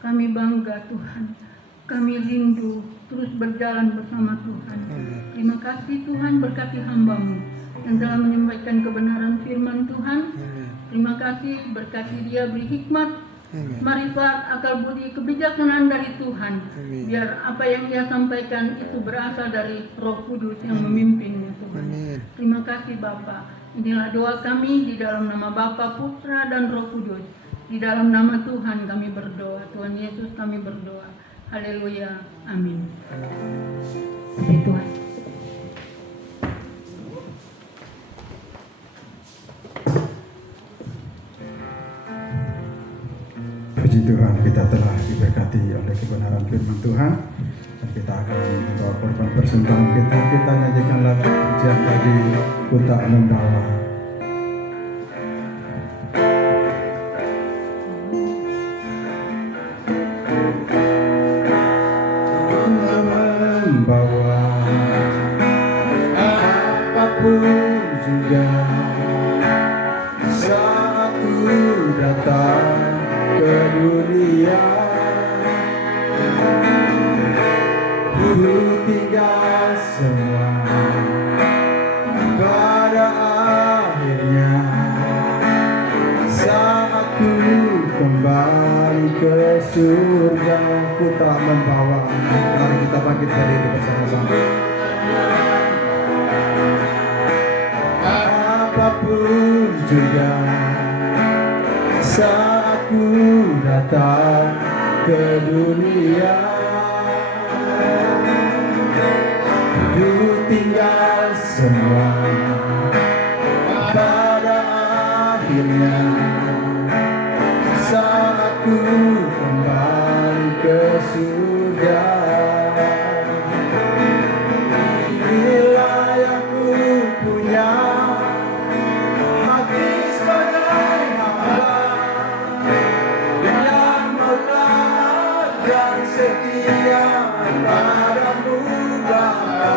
Kami bangga Tuhan, kami rindu terus berjalan bersama Tuhan. Terima kasih Tuhan, berkati hamba-Mu yang telah menyampaikan kebenaran firman Tuhan. Terima kasih, berkati dia, beri hikmat, marifat, akal budi, kebijaksanaan dari Tuhan. Biar apa yang dia sampaikan itu berasal dari Roh Kudus yang memimpinnya Tuhan. Terima kasih Bapa. Inilah doa kami di dalam nama Bapa, Putra, dan Roh Kudus. Di dalam nama Tuhan kami berdoa. Tuhan Yesus kami berdoa. Haleluya. Amin. Puji Tuhan. Puji Tuhan, kita telah diberkati oleh kebenaran firman Tuhan. Dan kita akan membawa korban persembahan kita. Kita nyanyikan lagu pujian tadi, Ku Tak Membawa. Membawa apapun juga saat ku datang ke dunia, ku tinggal semua pada akhirnya saat ku kembali ke surga. Ku telah membawa. Mari kita bangkit berdiri bersama-sama. Apapun juga saat ku datang ke dunia, ku tinggal semua pada akhirnya saat ku kembali ke surga. Inilah yang ku punya, hati sebagai hamba yang melarat dan setia padamu Bapa.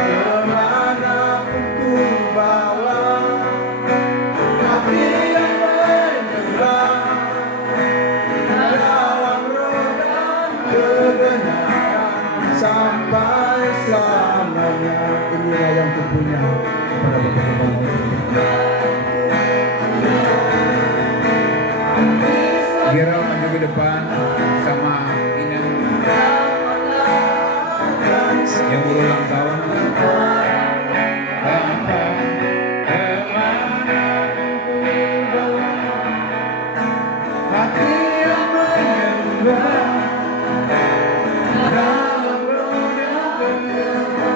Kemanapun ku bawa, hati yang menyembah dalam roh dan kebenaran sampai selamanya. Inilah yang ku punya pada Gerald maju ke depan sama Ina yang berulang tahun. Hati yang menyembah dalam roh dan kebenaran.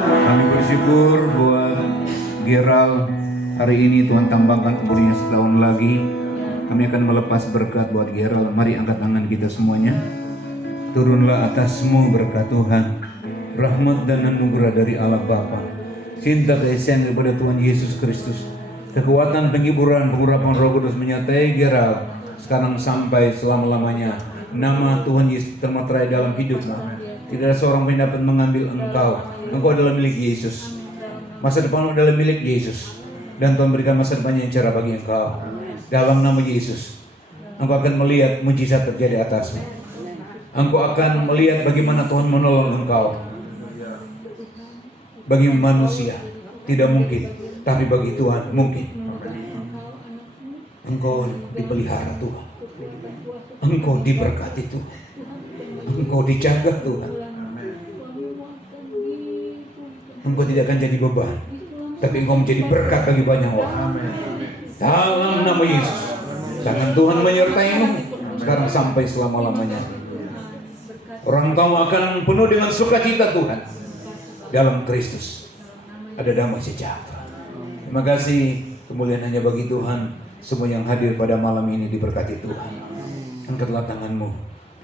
Kami bersyukur buat Gerald. Hari ini Tuhan tambahkan umurnya setahun lagi. Kami akan melepas berkat buat Gerald. Mari angkat tangan kita semuanya. Turunlah atasmu berkat Tuhan, rahmat dan anugerah dari Allah Bapa, cinta kasih sayang daripada Tuhan Yesus Kristus, kekuatan penghiburan pengurapan Roh Kudus menyertai Gerald sekarang sampai selama-lamanya. Nama Tuhan Yesus termaterai dalam hidupmu. Tidak ada seorang pun dapat mengambil engkau. Engkau adalah milik Yesus. Masa depanmu adalah milik Yesus. Dan Tuhan berikan masa depan yang cerah bagi engkau. Dalam nama Yesus, engkau akan melihat mujizat terjadi atasmu. Engkau akan melihat bagaimana Tuhan menolong engkau. Bagi manusia tidak mungkin, tapi bagi Tuhan mungkin. Engkau dipelihara Tuhan. Engkau diberkati Tuhan. Engkau dijaga Tuhan. Engkau tidak akan jadi beban, tapi engkau menjadi berkat bagi banyak orang. Dalam nama Yesus, tangan Tuhan menyertai-Mu sekarang sampai selama-lamanya. Orang kamu akan penuh dengan sukacita Tuhan. Dalam Kristus ada damai sejahtera. Terima kasih, kemuliaan hanya bagi Tuhan. Semua yang hadir pada malam ini diberkati Tuhan. Angkatlah tanganmu,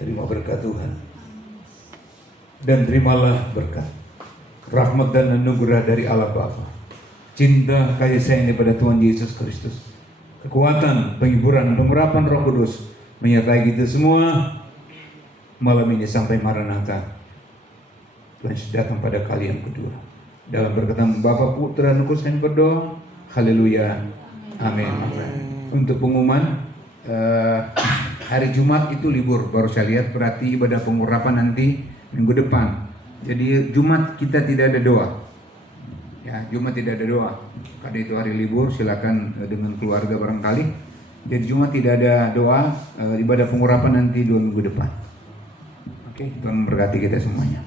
terima berkat Tuhan. Dan terimalah berkat, rahmat dan anugerah dari Allah Bapa, cinta kasih sayang daripada Tuhan Yesus Kristus, kekuatan, penghiburan, pengurapan Roh Kudus menyertai kita semua malam ini sampai Maranatha. Tuhan sudah datang pada kali yang kedua. Dalam berkat nama Bapa, Putra, dan Roh Kudus kami berdoa. Haleluya. Amin. Untuk pengumuman, hari Jumat itu libur. Baru saya lihat, berarti ibadah pengurapan nanti minggu depan. Jadi Jumat kita tidak ada doa. Ya, Jumat tidak ada doa. Karena itu hari libur, silakan dengan keluarga barangkali. Jadi Jumat tidak ada doa, ibadah pengurapan nanti 2 minggu depan. Oke, Tuhan memberkati kita semuanya.